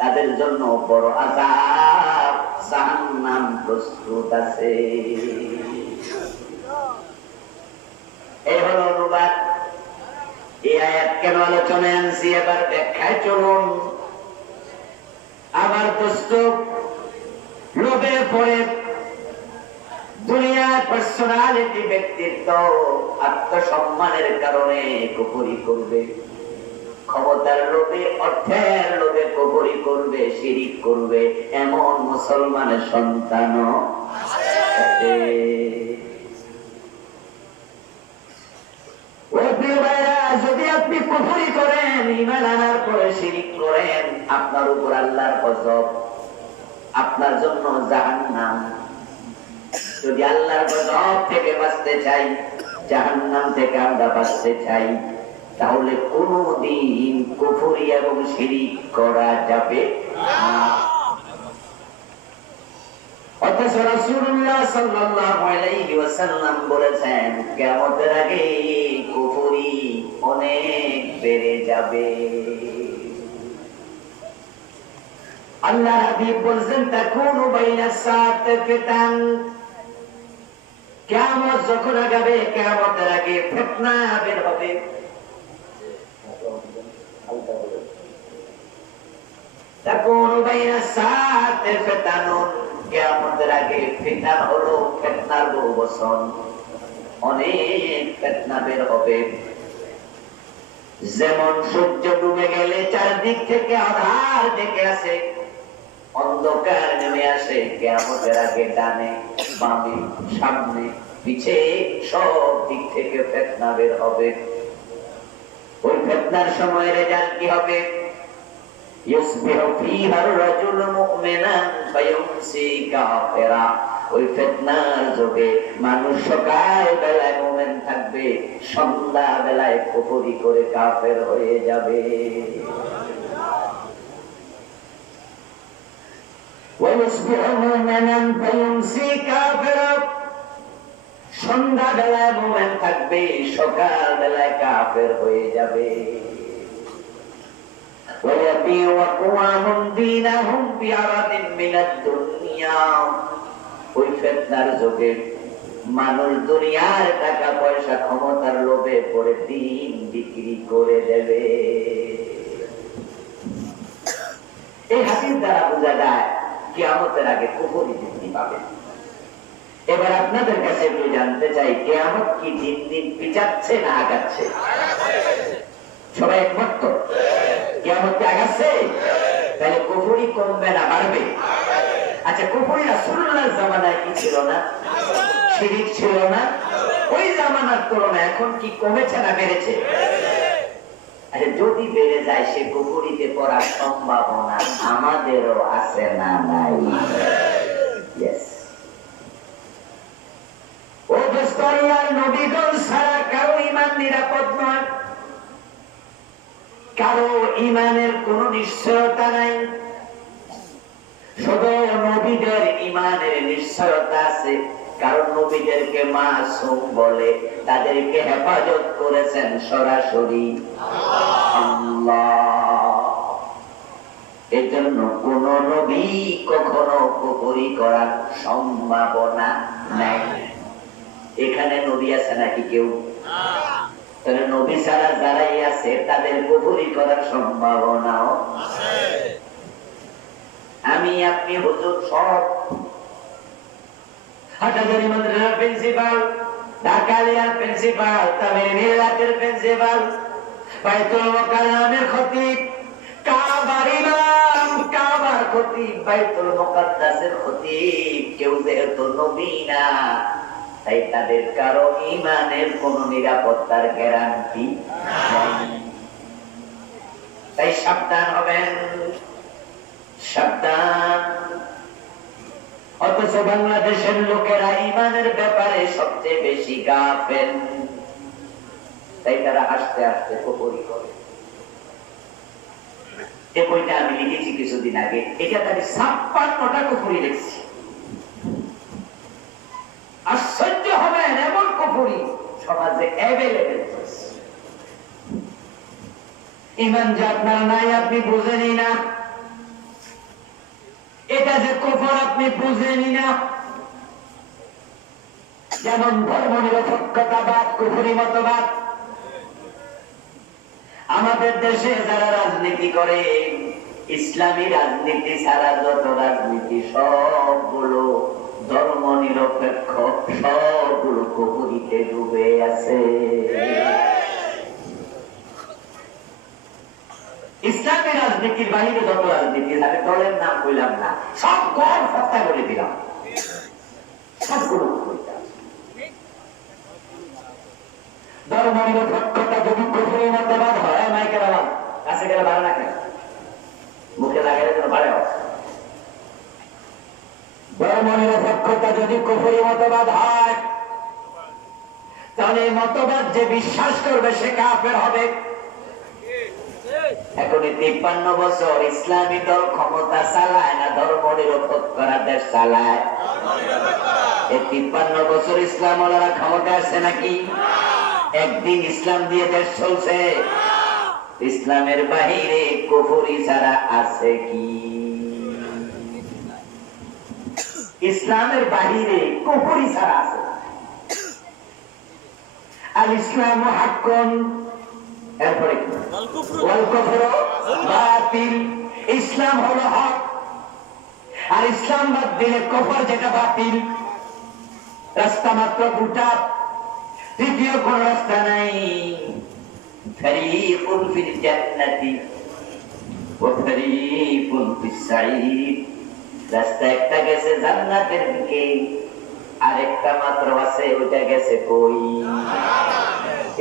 তাদের জন্য বড় আযাব জাহান্নাম প্রস্তুত আছে। এই হলো অনুবাদ। এই আয়াত কেন আলোচনায় আনছি, এবার ব্যাখ্যায় চলুন। আবার দোস্ত, লোভে পড়ে দুনিয়ার পার্সোনালিটি, ব্যক্তিত্ব, আত্মসম্মানের কারণে কুফরি করবে, ক্ষমতার লোভে, অর্থের লোভে কুফরি করবে, শিরিক করবে, এমন মুসলমানের সন্তান আছে। যদি আপনি কুফরি করেন, ঈমান আনার পরে শিরিক করেন, আপনার উপর আল্লাহর গজব, আপনার জন্য জাহান্নাম। যদি আল্লাহর গজব থেকে বাঁচতে চাই, জাহান্নাম থেকে আমরা বাঁচতে চাই, তাহলে কোনদিন কুফরি এবং শিরিক করা যাবে না। অথচ রাসূলুল্লাহ সাল্লাল্লাহু আলাইহি ওয়াসাল্লাম বলেছেন, কিয়ামতের আগে কুফরি অনেক বেড়ে যাবে। আল্লাহ হাবিব বলেছেন, তাকুনু বাইনাস সাআতি ফিতান, কিয়ামত যখন আগাবে, কিয়ামতের আগে ফিতনা বের হবে। তাকুনু বাইনাস সাআতি ফিতানুন, কিয়ামতের আগে ফিতনা হলো, ফিতনার বহুবচন, অনেক ফিতনা বের হবে। যেমন সূর্য ডুবে গেলে চারদিক থেকে আধার দেখে আসে, অন্ধকার নেমে আসে, কিয়ামতের আগে ডানে বামে সামনে পিছে সব দিক থেকে ফিতনা বের হবে। ওই ফিতনার সময় রেজাল্ট কি হবে? ইউসবিহু ফীহা আর-রাজুলু মুমিনান ফায়ুমসি কাফিরা, ওই ফিতনার যুগে মানুষ সকাল বেলায় মুমিন থাকবে, সন্ধ্যা বেলায় কুফরি করে কাফের হয়ে যাবে। ওয়ায়ুসবিহু মুমিনান ফায়ুমসি কাফিরা, সন্ধ্যা বেলায় মুমিন থাকবে, সকাল বেলায় কাফের হয়ে যাবে। وَيَبِيعُ أَقْوَامٌ دِينَهُمْ بِعَرَضٍ مِنَ الدُّنْيَا, ওই ফিতনার যুগে মানুষ দুনিয়ার টাকা পয়সা ক্ষমতার লোভে পড়ে দিন বিক্রি করে দেবে। এই হাদিস দ্বারা বোঝা যায় কিয়ামতের আগে কুফরি বৃদ্ধি পাবে। এবার আপনাদের কাছে একটু জানতে চাই, কিয়ামত কি দিন দিন পিছাচ্ছে না আগাচ্ছে? সবাই একমত তো? কিয়ামত কি আগাচ্ছে? তাহলে কুফরি কমবে না বাড়বে? আচ্ছা, কুফরি রাসূলুল্লাহর জামানায় কি ছিল না? শিরিক ছিল না? ওই জামানার তুলনায় এখন কি কমেছে না বেড়েছে? আচ্ছা, যদি বেড়ে যায়, সে কুফরিতে পড়ার সম্ভাবনা আমাদেরও আছে না নাই? Yes. ও দোস্ত, আল্লাহর নবীগণ ইমান নিরাপদ নয়, কারো ইমানের কোন নিশ্চয়তা নাই, শুধু নবীদের ইমানের নিশ্চয়তা আছে। কারণ নবীদেরকে মাসুম বলে, তাদেরকে হেফাজত করেছেন সরাসরি আল্লাহ। এজন্য কোন নবী কখনো কুফরি করার সম্ভাবনা নাই। এখানে নবী আছে নাকি কেউ? তাহলে নবী ছাড়া যারাই আছে তাদের কুফরি করার সম্ভাবনাও আছে। আমি আপনি হুজুর সব হাটাজারি মাদ্রাসার প্রিন্সিপাল, ঢাকা আলিয়ার প্রিন্সিপাল, তামিল মিল্লাতের প্রিন্সিপাল, বাইতুল মুকাররমের খতিব, কাবার ইমাম, কাবার খতিব, বাইতুল মুকাদ্দাসের খতিব, কেউ যেহেতু নবী না, তাই তাদের কারো ইমানের কোন নিরাপত্তার গ্যারান্টি নাই। তাই সাবধান হবেন, সাবধান। অথচ বাংলাদেশের লোকেরা ইমানের ব্যাপারে সবচেয়ে বেশি গাফেল, তাই তারা আস্তে আস্তে কুফরি করে। এই বইটা আমি লিখেছি কিছুদিন আগে, এটা তাদের 56টা কুফরি লিখছি। আশ্চর্য হবেন, এমন কুফরি সমাজে অ্যাভেলেবেল। ইমান যে আপনার নাই আপনি বুঝেনি না, এটা যে কুফর আপনি বুঝেনি না। যেমন ধর্ম নিরপেক্ষতাবাদ কুফরি মতবাদ। আমাদের দেশে যারা রাজনীতি করে, ইসলামী রাজনীতি ছাড়া যত রাজনীতি সবগুলো ধর্ম নিরপেক্ষ, সবগুলো কুফরিতে ডুবে আছে। ইসলামী রাজনীতির বাহিরে যত রাজনীতি, আমি দলের নাম কইলাম না, সব গড় হত্যা করে দিলাম, সবগুলো ধর্ম নিরপেক্ষতা যদি কুফরি মতবাদ হয়, মাইকে বাবা কাছে গেলে ভালো লাগে, মুখে লাগালে যেন ভালো। ধর্ম নিরপেক্ষতা যদি কুফরি মতবাদ হয়, তাহলে মতবাদ যে বিশ্বাস করবে সে কাফের হবে। এখন 53 বছর ইসলামী দল ক্ষমতা চালায় না ধর্ম নিরপেক্ষরা দেশ চালায়? এই 53 বছর ইসলাম ওনারা ক্ষমতা আসছে নাকি? একদিন ইসলাম দিয়ে দেশ চলছে? ইসলামের বাহিরে কুফরি ছাড়া আছে কি? ইসলামের বাহিরে কুফরি ছাড়া আছে? আল ইসলাম হাক্কুন, এরপরে ওয়াল কুফরু বাতিল। ইসলাম হলো হক, আর ইসলাম বাদ দিলে কুফর যেটা বাতিল। রাস্তা মাত্র দুটা, তৃতীয় কোন রাস্তা নাই। ফারিকুন ফিল জান্নাতি ওয়া ফারিকুন ফিস সাঈদ। রাস্তা একটা গেছে জান্নাতের দিকে, আরেকটা মাত্র আছে, ওইটা গেছে কই?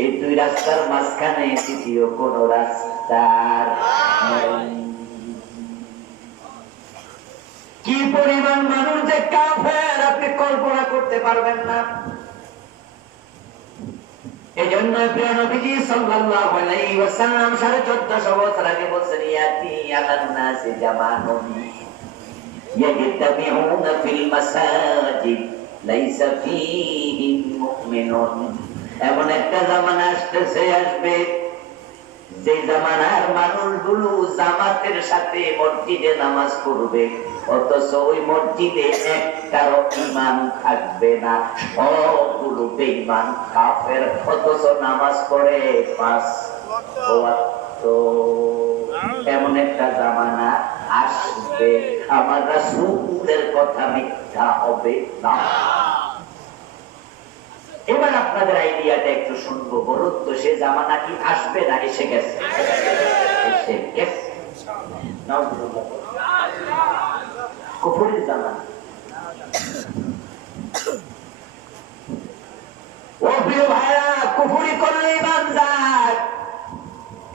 এই দুই রাস্তার মাঝখানে তৃতীয় কোন রাস্তার নাই। কি পরিমাণ মানুষ যে কাফের আপনি কল্পনা করতে পারবেন না। এজন্য প্রিয় নবীজি সাল্লাল্লাহু আলাইহি ওয়াসাল্লাম 1450 বছর আগে বলেছেন, ইয়াতি আলান নাসি জামানুন ইয়াজতামিউনা ফিল মাসাজিদ লাইসা ফীহিম মুমিনুন। এমন একটা জামানা আসতেছে, আসবে, যে জামানার মানুষগুলো জামাতের সাথে মসজিদে নামাজ পড়বে, অথচ ওই মসজিদে একটারও ইমান থাকবে না, সবগুলো বেঈমান কাফের, অথচ নামাজ পড়ে 5 ওয়াক্ত। এমন একটা জামানা আসবে, আমার রাসূলের কথা মিথ্যা হবে না। এবার আপনাদের আইডিয়াটা একটু শুনবো, বলুন তো সে জামানা কি আসবে না এসে গেছে? এসে গেছে। কুফরের জামানা। ও প্রিয় ভাইরা, কুফরি করলে ইমান যায়,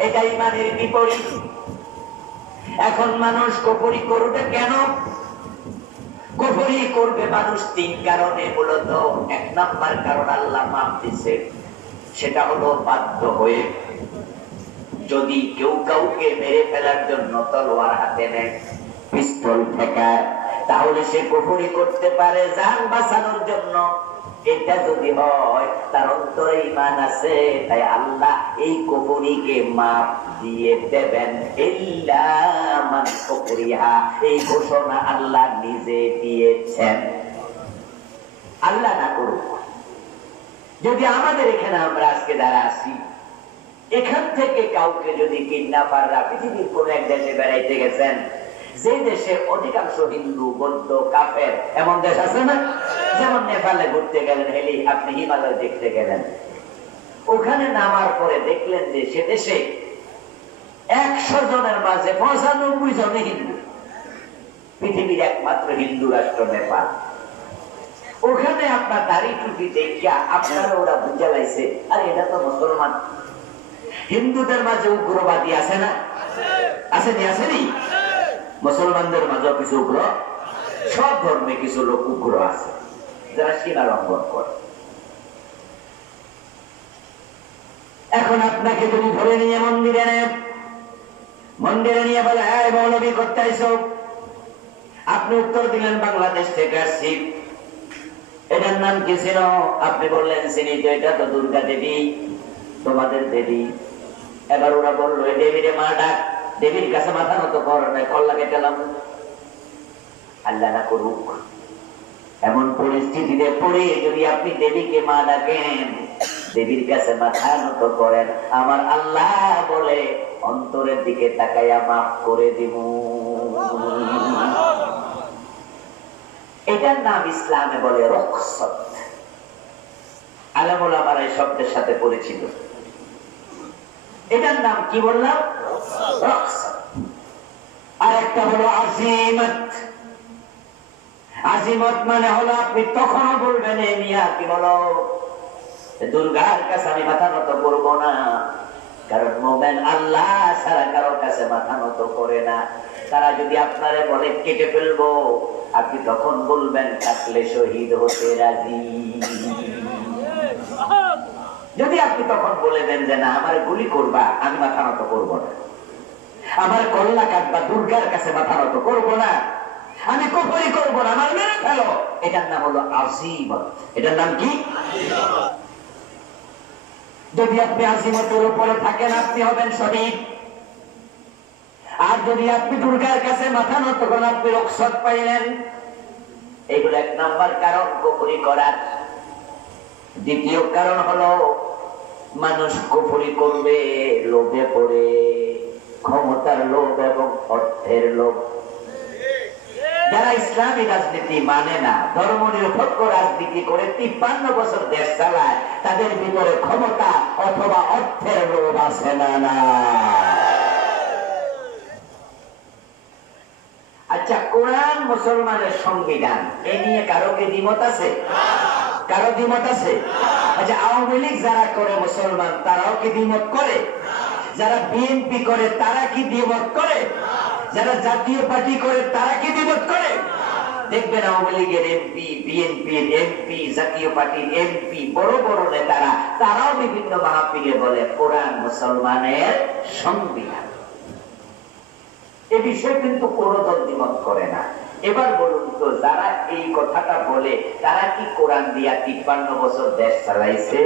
এটা ইমানের বিপরীত। এখন মানুষ কুফরি করবে কেন? কুফরি করবে মানুষ 3 কারণে। মূলত 1 নাম্বার কারণ, আল্লাহ মাফ দিছে, সেটা হলো বাধ্য হয়ে যদি কেউ কাউকে মেরে ফেলার জন্য তলোয়ার হাতে নেয়, পিস্তল ঠেকায়, তাহলে সে কুফরি করতে পারে জান বাঁচানোর জন্য। এটা যদি হয় তার অন্তরে ঈমান আছে, তাই আল্লাহ এই কুফরিকে মাফ দিয়ে দেবেন। ইল্লা মান উকরিহা, এই ঘোষণা আল্লাহ নিজে দিয়েছেন। আল্লাহ না করুক, যদি আমাদের এখানে আমরা আজকে যারা আছি, এখান থেকে কাউকে যদি কিডন্যাপাররা পৃথিবীর কোন এক দেশে বেড়াইতে গেছেন, যে দেশে অধিকাংশ হিন্দু, বৌদ্ধ, কাফের, এমন দেশ আছে না? যেমন নেপালে ঘুরতে গেলেন, আপনি হিমালয় দেখতে গেলেন, ওখানে নামার পরে দেখলেন যে সে দেশে 100 জনের মাঝে 95 জনে হিন্দু। পৃথিবীর একমাত্র হিন্দু রাষ্ট্র নেপাল। ওখানে আপনার দাড়ি টুপি দেখিয়া আপনারা ওরা বুঝা লাইছে, আরে এটা তো মুসলমান। হিন্দুদের মাঝে উগ্রবাদী আছে না? আসেনি? আসেনি? মুসলমানদের মাঝে কিছু উগ্র, সব ধর্মে কিছু লোক উগ্র আছে যারা সীমা লঙ্ঘন করে। এখন আপনাকে যদি ধরে নিয়ে মন্দিরে নিয়ে বলে, হ্যাঁ মৌলবী করতে আইসো, আপনি উত্তর দিলেন বাংলাদেশ থেকে আসছি, এটার নাম কি ছিল? আপনি বললেন চিনি তো, এটা তো দুর্গা দেবী, তোমাদের দেবী। এবার ওরা বললো, এই দেবীরে মা ডাক, দেবীর কাছে মাথা নত কর, নাই কল্লা কেটেলাম। আল্লাহ না করুক, এমন পরিস্থিতিতে পড়ে যদি আপনি দেবীকে মা ডাকেন, দেবীর কাছে মাথা নত করেন, আমার আল্লাহ বলে অন্তরের দিকে তাকাইয়া মাফ করে দিব। এটার নাম ইসলামে বলে রুখসত। আলেম ওলামারা এই শব্দের সাথে পরিচিত। এটার নাম কি বললাম? রুখসত। আর একটা হলো আজিমত। আজিমত মানে হলো আপনি তখনও বলবেন, এ মিয়া কি বলো, দুর্গার কাছে আমি মাথা নত করবো না, কারণ মুমিন আল্লাহ ছাড়া কারো কাছে মাথা নত করে না। তারা যদি আপনারে বলে কেটে ফেলবো, আপনি তখন বলবেন থাকলে শহীদ হতে রাজি। যদি আপনি তখন বলে দেন যে না, আমার গুলি করবা, আমি মাথা নত করবো না, আমার কল্লা কাটবা, দুর্গার কাছে মাথা নত করবো না, আমি কুফরি করবো না, আমার মেরে ফেলো, এটার নাম হলো আজিমত। এটার নাম কি? যদি আপনি আজিমতের উপরে থাকেন, আপনি হবেন শহীদ। আর যদি আপনি দুর্গার কাছে মাথা নত করেন, আপনি রুখসত পাইলেন। এগুলো 1 নাম্বার কারণ কুফরি করার। দ্বিতীয় কারণ হলো মানুষ কুফরি করবে লোভে পড়ে, ক্ষমতার লোভ এবং অর্থের লোভ। যারা ইসলামী রাজনীতি মানে না, ধর্ম নিরপেক্ষ রাজনীতি করে 53 বছর দেশ চালায়, তাদের ভিতরে ক্ষমতা অথবা অর্থের লোভ আছে না? না। আচ্ছা, কোরআন মুসলমানের সংবিধান, এ নিয়ে কারো কি দ্বিমত আছে? কারো দ্বিমত আছে? আচ্ছা, আওয়ামী লীগ যারা করে মুসলমান, তারাও কি দ্বিমত করে? যারা বিএনপি করে তারা কি দ্বিমত করে? যারা জাতীয় পার্টি করে তারা কি দ্বিমত করে? দেখবেন আওয়ামী লীগের এমপি, বিএনপির এমপি, জাতীয় পার্টির এমপি, বড় বড় নেতারা, তারাও বিভিন্ন মাহফিলে বলে কোরআন মুসলমানের সংবিধান। এ বিষয়ে কিন্তু কোন দল দ্বিমত করে না। এবার বলুন তো, যারা এই কথাটা বলে তারা কি কোরআন দিয়া 53 বছর দেশ চালাইছে?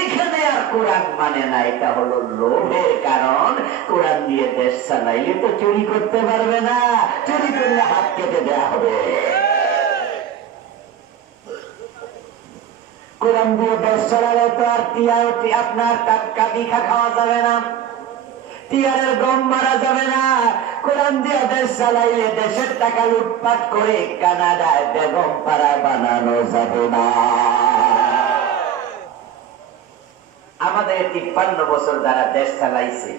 এখানে আর কোরআন মানে না, এটা হলো লোভের কারণ। কোরআন দিয়ে দেশ চালাইলে তো চুরি করতে পারবে না, চুরি করলে হাত কেটে দেওয়া হবে। কোরআন দিয়ে দেশ চালালে তো আর আপনার কাদিখা খাওয়া যাবে না, তিয়ারের গম মারা যাবে না। কোরআন দিয়ে দেশ চালাইলে দেশের টাকা লুটপাট করে কানাডায় বেগম পাড়া বানানো যাবে না। আমাদের 53 বছর যারা দেশ চালাইছে,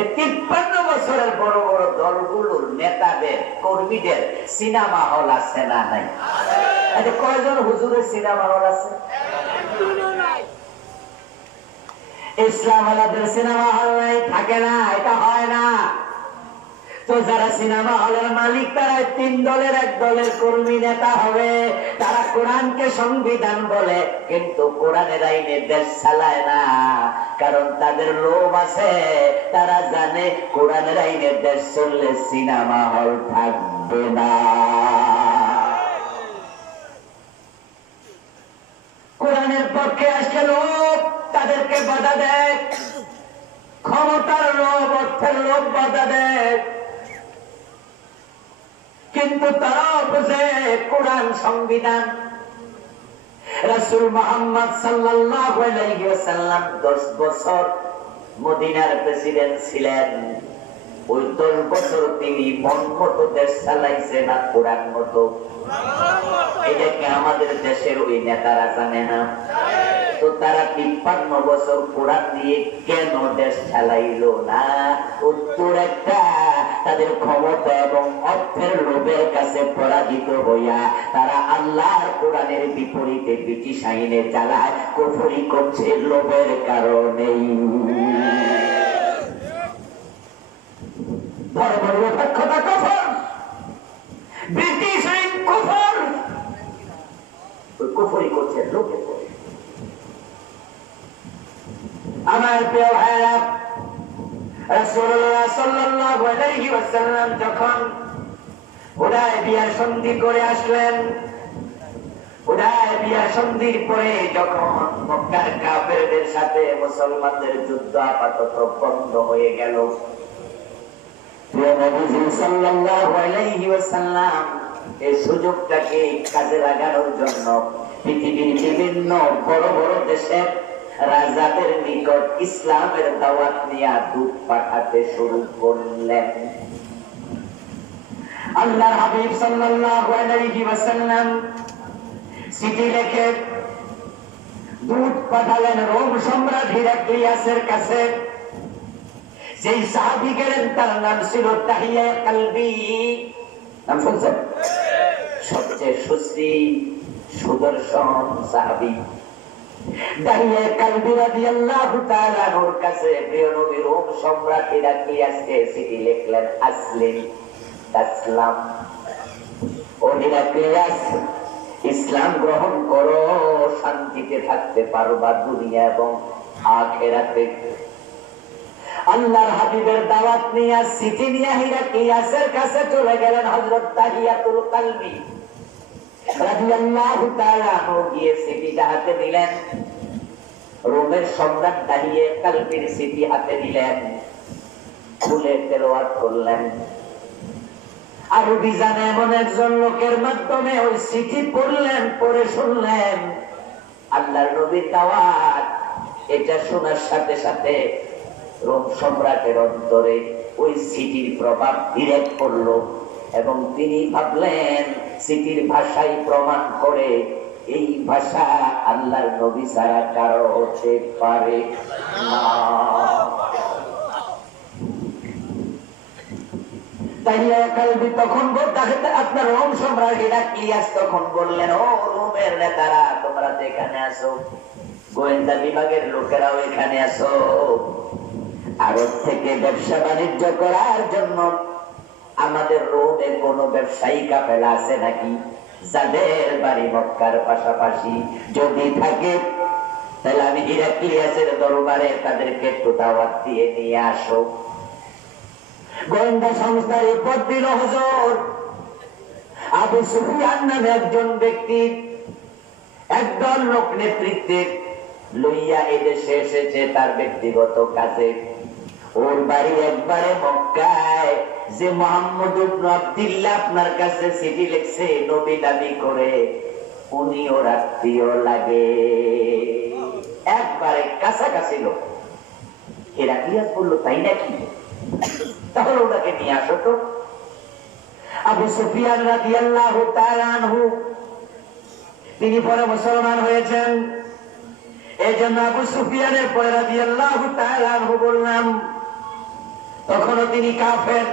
এই 53 বছরের বড় বড় দলগুলোর নেতাদের, কর্মীদের সিনেমা হল আছে না? নাই। আচ্ছা, কয়জন হুজুরের সিনেমা হল আছে? ইসলাম ওয়ালাদের সিনেমা হল নাই, থাকে না, এটা হয় না। তো যারা সিনেমা হলের মালিক, তারা 3 দলের 1 দলের কর্মী নেতা হবে। তারা কোরআনকে সংবিধান বলে, কিন্তু কোরআনের আইনে দেশ চালায় না। কারণ তাদের লোভ আছে, তারা জানে কোরআনের আইনে দেশ চললে সিনেমা হল থাকবে না। কোরআনের পক্ষে আসলে লোক তাদেরকে বাধা দেয়, ক্ষমতার লোভ, অর্থের লোভ বাধা দেয়। কিন্তু তারাও বুঝে কোরআন সংবিধান। রাসূল মুহাম্মদ সাল্লাল্লাহু আলাইহি ওয়াসাল্লাম 10 বছর মদিনার প্রেসিডেন্ট ছিলেন। ওই 10 বছর তিনি মন মতো দেশ চালাইছে না কোরআন মতো? এটাকে আমাদের দেশের ওই নেতারা জানে না। তো তারা 53 বছর কোরআন দিয়ে কেন দেশ চালাইলো না? উত্তর একটা, তাদের ক্ষমতা এবং অর্থের লোভের কাছে পরাজিত হইয়া তারা আল্লাহর কোরআনের বিপরীতে ব্রিটিশ আইনে চালায়, কুফরি করছে লোভের কারণেই। ধর্মনিরপেক্ষতা কুফর, ব্রিটিশ আইন কুফর, কুফরি করছে লোভে পড়ে। আমার প্রিয় ভাইরা, রাসূলুল্লাহ সাল্লাল্লাহু আলাইহি ওয়াসাল্লাম যখন হুদায়বিয়ার সন্ধি করে আসলেন, হুদায়বিয়ার সন্ধির পরে যখন মক্কার কাফেরদের সাথে মুসলমানদের যুদ্ধ আপাতত বন্ধ হয়ে গেল, প্রিয় নবীজি সাল্লাল্লাহু আলাইহি ওয়াসাল্লাম এই সুযোগটাকে কাজে লাগানোর জন্য পৃথিবীর বিভিন্ন বড় বড় দেশের রাজাদের নিকট ইসলামের দাওয়াত নিয়ে দূত পাঠাতে শুরু করলেন। আল্লাহর হাবিব সাল্লাল্লাহু আলাইহি ওয়াসাল্লাম চিঠি লিখে দূত পাঠালেন রোম সম্রাট হিরাক্লিয়াসের কাছে। যেই সাহাবী গেলেন তার নাম ছিল তাহিয়া কালবি। নাম শুনছেন? সবচেয়ে সুশ্রী সুদর্শন সাহাবী দাহিয়া কালবি রাদিয়াল্লাহু তাআলা ওর কাছে প্রিয় নবী রোম সম্রাট হিরাক্লিয়াসকে চিঠি লিখলেন, আসলিম তাসলাম। ও হিরাক্লিয়াস, ইসলাম গ্রহণ করো, শান্তিতে থাকতে পারবা দুনিয়া এবং আখিরাতে। আল্লাহর হাবিবের দাওয়াত নিয়ে চিঠি নিয়ে হিরাক্লিয়াসের কাছে চলে গেলেন হযরত তাহিয়াতুল কালবি রাদিয়াল্লাহু তাআলা গিয়ে চিঠিটা হাতে দিলেন। রোমের সম্রাট দাহিয়া কালবির চিঠি হাতে দিলেন, খুলে তেলাওয়াত করলেন। আরবি জানে এমন একজন লোকের মাধ্যমে ওই চিঠি পড়লেন, পড়ে শুনলেন আল্লাহর নবীর দাওয়াত। এটা শোনার সাথে সাথে রোম সম্রাটের অন্তরে ওই চিঠির প্রভাব ডিরেক্ট পড়লো এবং তিনি ভাবলেন চিঠির ভাষাই প্রমাণ করে এই ভাষা আল্লাহর নবী ছাড়া কারো হতে পারে না। তাহিয়া কালবি তখন আপনার রোম সম্রাট হিরাক্লিয়াস তখন বললেন, ও রোমের নেতারা, তোমরা তো এখানে আসো, গোয়েন্দা বিভাগের লোকেরাও এখানে আসো, আরব থেকে ব্যবসা বাণিজ্য করার জন্য আমাদের রোমে কোন ব্যবসায়ী কাফেলা আছে নাকি যাদের বাড়ি মক্কার পাশাপাশি? যদি থাকে তাহলে আমি হিরাক্লিয়াসের দরবারে তাদেরকে একটু দাওয়াত দিয়ে নিয়ে আসো। গোয়েন্দা সংস্থার রিপোর্ট দিল, হুজুর আবু সুফিয়ান নামে একজন ব্যক্তি একদল লোক নেতৃত্বে লইয়া এদেশে এসেছে তার ব্যক্তিগত কাজে। ওর বাড়ি একবারে মক্কায়। যে মুহাম্মদ ইবনে আব্দুল্লাহ আপনার কাছে চিঠি লিখছে নবী দাবি করে, উনি ওর আত্মীয় লাগে, একবারে কাছাকাছি লোক। হিরাক্লিয়াস বলল, তাই নাকি? তাহলে ওনাকে নিয়ে আসো তো। আবু সুফিয়ান রাদিয়াল্লাহু তাআলা আনহু তিনি পরে মুসলমান হয়েছেন। এই জন্য আবু সুফিয়ানের পরে রাদিয়াল্লাহু তাআলা আনহু বললাম, তখনও তিনি কাফের।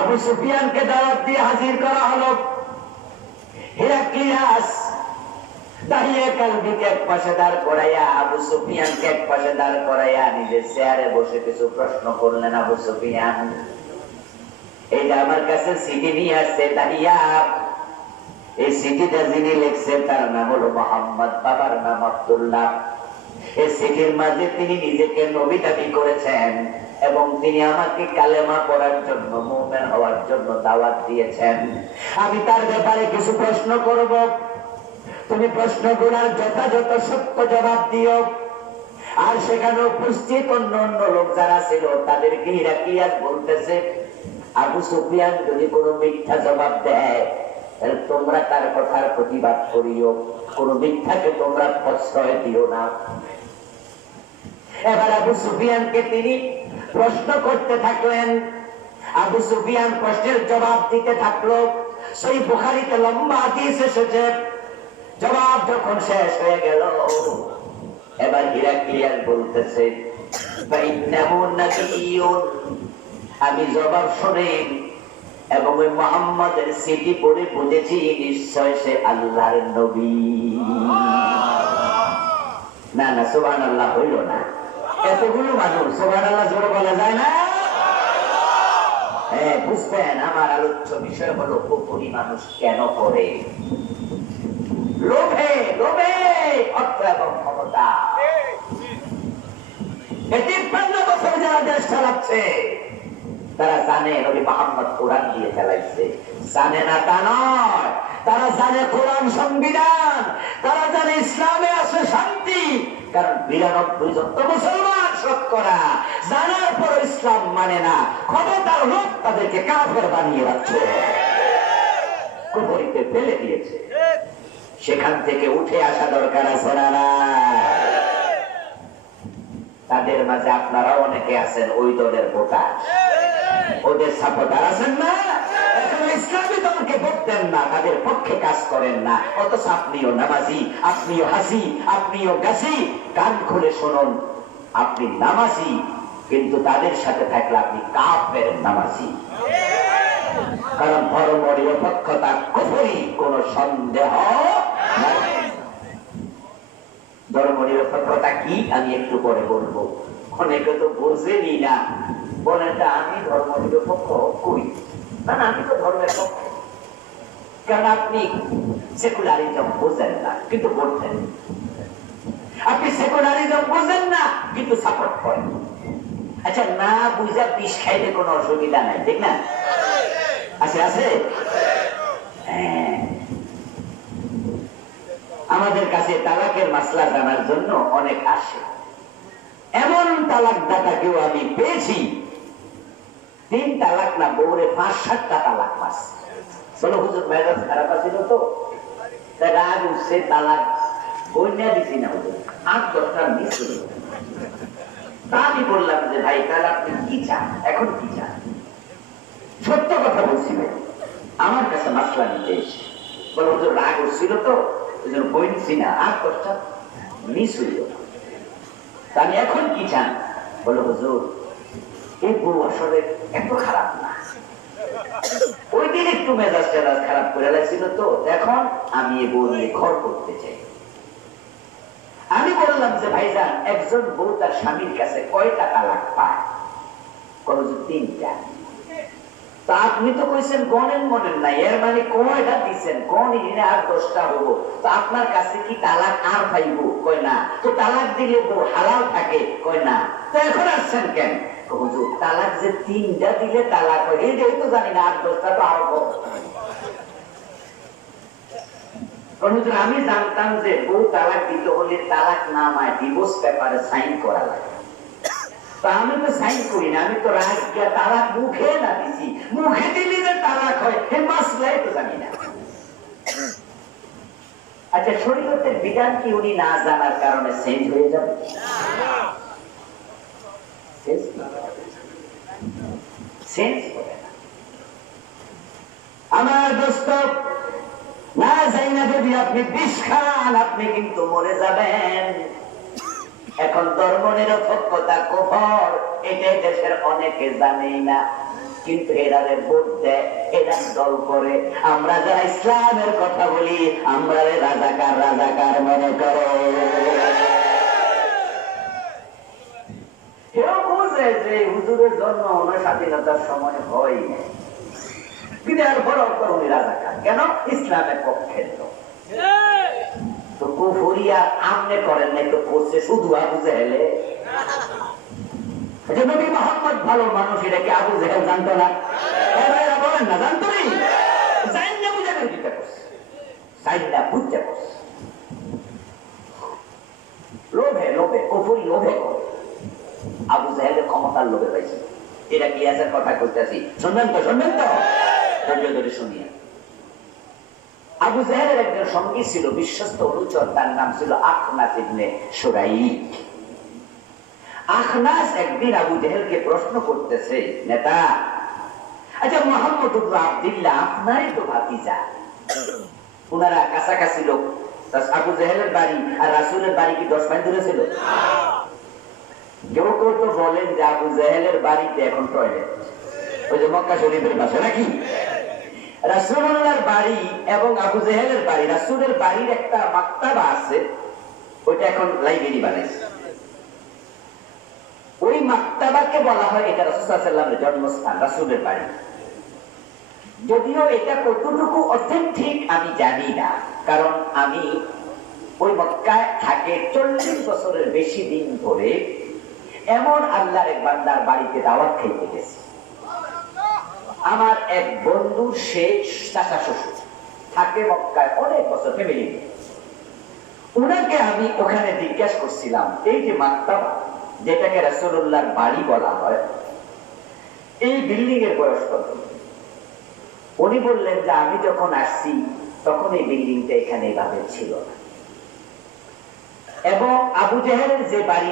আবু সুফিয়ানকে দাওয়াত দিয়ে হাজির করা হলো। হিরাক্লিয়াস দাহিয়া কালবিকে এক পাশে দাঁড় করাইয়া, আবু সুফিয়ানকে এক পাশে দাঁড় করাইয়া নিজের চেয়ারে বসে কিছু প্রশ্ন করলেন। আবু সুফিয়ান, এই যে আমার কাছে চিঠি নিয়ে আসছে দাহিয়া, এই চিঠিটা যিনি লিখছেন তার নাম হলো মোহাম্মদ, বাবার নাম আব্দুল্লাহ। এই চিঠির মাঝে তিনি নিজেকে নবী দাবি করেছেন এবং তিনি আমাকে কালেমা পড়ার জন্য, মুমিন হওয়ার জন্য দাওয়াত দিয়েছেন। আমি তার ব্যাপারে কিছু প্রশ্ন করব, তুমি প্রশ্নগুলোর যথাযথ সত্য জবাব দিও। আর সেখানে উপস্থিত অন্য অন্য লোক যারা ছিল তাদেরকে হিরাক্লিয়াস বলতেছে, আবু সুফিয়ান যদি কোনো মিথ্যা জবাব দেয় তাহলে তোমরা তার কথার প্রতিবাদ করিও, কোনো মিথ্যাকে তোমরা প্রশ্রয় দিও না। এবার আবু সুফিয়ানকে তিনি প্রশ্ন করতে থাকলেন। আবু সুফিয়ান প্রশ্নের জবাব দিতে থাকলো। সেই বুখারীতে লম্বা হাদিস এসেছে। জবাব যখন শেষ হয়ে গেল, এবার হিরাক্লিয়াস বলতেছে, আমি জবাব শুনে এবং ওই মুহাম্মাদের চিঠি পড়ে বুঝেছি নিশ্চয় সে আল্লাহর নবী। না না, সুবহানাল্লাহ হইল না। এতগুলো মানুষ সুবহানাল্লাহ জোরে বলা যায় না? হ্যাঁ, বুঝবেন আমার আলোচ্য বিষয় হলো কুফরি মানুষ কেন করে? লোভে, লোভে অর্থ এবং ক্ষমতা। 53 বছর যারা দেশ চালাচ্ছে তারা জানে নবী মুহাম্মদ কোরআন দিয়ে চালাইছে। জানে না তা নয়, তারা জানে কোরআন সংবিধান, তারা জানে ইসলামে আছে শান্তি। কারণ 92 জন তো মুসলমান শতকরা, জানার পর ইসলাম মানে না, ক্ষমতার লোক তাদেরকে কাফের বানিয়ে রাখছে, কুফরিতে ফেলে দিয়েছে। সেখান থেকে উঠে আসা দরকার আছে না? তাদের মাঝে আপনারা অনেকে আছেন ওই দলের ভোটার, ওদের সাপোর্টার আছেন না? ইসলামী দলকে ভোট দেন না, তাদের পক্ষে কাজ করেন না, অথচ আপনিও নামাজি, আপনিও হাসি, আপনিও গাছি। কান খুলে শুনুন, আপনি নামাজি কিন্তু তাদের সাথে থাকলে আপনি কাফের নামাজি। কারণ ধর্ম নিরপেক্ষতা কুফরি, কোন সন্দেহ নাই। ধর্ম নিরপেক্ষতা কি আমি একটু পরে বলবো। অনেকে তো বোঝেনি না, বলেন আমি ধর্ম নিরপেক্ষ কই? না, আমি তো ধর্মের পক্ষে। কারণ আপনি সেকুলারিজম বোঝেন না কিন্তু বলতেন, আপনি সেকুলারিজম বোঝেন না কিন্তু সাপোর্ট করেন। আচ্ছা, না বুঝা বিষ খাইলে কোনো অসুবিধা নাই, ঠিক না? আছে, আছে। হ্যাঁ, আমাদের কাছে তালাকের মাসলা জানার জন্য অনেক আসে। এমন তালাক দাতাকেও আমি পেয়েছি 3 তালাক না বউরে 5-7টা তালাক মাস। বলো হুজুর মেজাজ খারাপ আছিল তো রাগ উঠছে, তালাক বন্যা দিছি না হুজুর, 8-10টা মিস হল। তা আমি বললাম যে ভাই তাহলে আপনি কি চান, এখন কি চান? সত্য কথা বলছি ভাই, আমার কাছে মাসলা নিতে এসে বলো হুজুর রাগ উঠছিল তো বলছি না, 8-10টা মিস হইল। আমি এখন কি চান? বলো হুজুর এই বউ আসলে এত খারাপ না, ওই দিন একটু মেজাজ টেজাজ খারাপ করে লাগছিল তো, এখন আমি এই বউ নিয়ে ঘর করতে চাই। আমি বললাম যে ভাইজান একজন বউ তার স্বামীর কাছে কয়টা তালাক পায়? বলো যে 3টা। তা আপনি তো কইছেন গণেন মনেন নাই, এর মানে কয়টা দিচ্ছেন? গণ 10টা হবো, তো আপনার কাছে কি তালাক আর পাইব? কয় না। তো তালাক দিলে বউ হালাল থাকে? কয় না। তো এখন আসছেন কেন? হুজুর তালাক যে 3টা দিলে তালাক হয়, এই তো জানি না, 8-10টা তো আরো। হুজুর আমি জানতাম যে বউ তালাক দিতে হলে তালাক নামায় ডিভোর্স পেপারে সাইন করা লাগে। আমি তো সাইন করি না, আমি তো রাজকে তালাক মুখে না দিছি, মুখে দিলে যে তালাক হয় হে মাসলাই তো জানি না। আচ্ছা, শরীয়তের বিধান কি উনি না জানার কারণে চেঞ্জ হয়ে যাবে? আমার দোস্ত, না যাই না যদি আপনি বিষ খান আপনি কিন্তু মরে যাবেন। এখন ধর্ম নিরপেক্ষতা কুফর, এটাই দেশের অনেকে জানেই না, কিন্তু এরারে ভোট দেয়, এরা দল করে। আমরা যারা ইসলামের কথা বলি আমরা রাজাকার রাজাকার মনে করো। কেউ বুঝে যে হুজুরের জন্য স্বাধীনতার সময় হয়, বিদার বড় করুন রাজাকার, কেন? ইসলামের পক্ষের লোক। তো কুফরিয়া আমনে করেন নাই তো করছে শুধু আবু জেহেলে। নবী মোহাম্মদ ভালো মানুষ, এটা কি আবু জেহেল জানতো না? বলেন না, জানতো নি? জাইন্না বুঝা করে দিতে করছে, জাইন্না বুঝতে করছে। লোভে লোভে কুফরি লোভে করে আবু জেহেলের ক্ষমতার লোভে পাইছে। এটা কি আসার কথা করতেছি, শুনবেন তো? শুনবেন তো? ধৈর্য ধরে শুনিয়ে। আবু জেহেলের একজন সঙ্গী ছিল, বিশ্বস্ত অনুচর, তার নাম ছিল আখনাস ইবনে শুরাইক। আখনাস একদিন আবু জেহেলকে প্রশ্ন করতেছে, নেতা, আচ্ছা মুহাম্মদ ইবনে আব্দুল্লাহ আপনারই তো ভাতিজা, ওনারা কাছাকাছি লোক, আবু জেহেলের বাড়ি আর রাসূলের বাড়ি কি 10 মাইল দূরে ছিল? কেউ কেউ তো বলেন যে আবু জেহেলের বাড়িতে এখন টয়লেট, ওই যে মক্কা শরীফের পাশে নাকি? রাসূলুল্লাহর বাড়ি এবং আবু জেহেলের বাড়ি, রাসূলের বাড়ির একটা মাকতাবা আছে, ওইটা এখন লাইব্রেরি বানাইছে। ওই মাকতাবাকে বলা হয় এটা রাসূল সাল্লাল্লাহু আলাইহি ওয়াসাল্লামের জন্মস্থান, রাসূলের বাড়ি। যদিও এটা কতটুকু অথেন্টিক আমি জানি না, কারণ আমি ওই মক্কায় থাকে 40 বছরের বেশি দিন ধরে এমন আল্লাহর এক বান্দার বাড়িতে দাওয়াত খাইতে গেছি। আমার এক বন্ধু, সে চাচা শ্বশুর থাকে মক্কায় অনেক বছর, ফ্যামিলি নিয়ে। উনাকে আমি ওখানে জিজ্ঞাসা করছিলাম, এই যে মাকতাবা যেটাকে রাসূলুল্লাহর বাড়ি বলা হয়, এই বিল্ডিং এর বয়স কত? উনি বললেন যে আমি যখন আসছি তখন এই বিল্ডিংটা এখানে এভাবে ছিল না, এবং আবু জেহেলের যে বাড়ি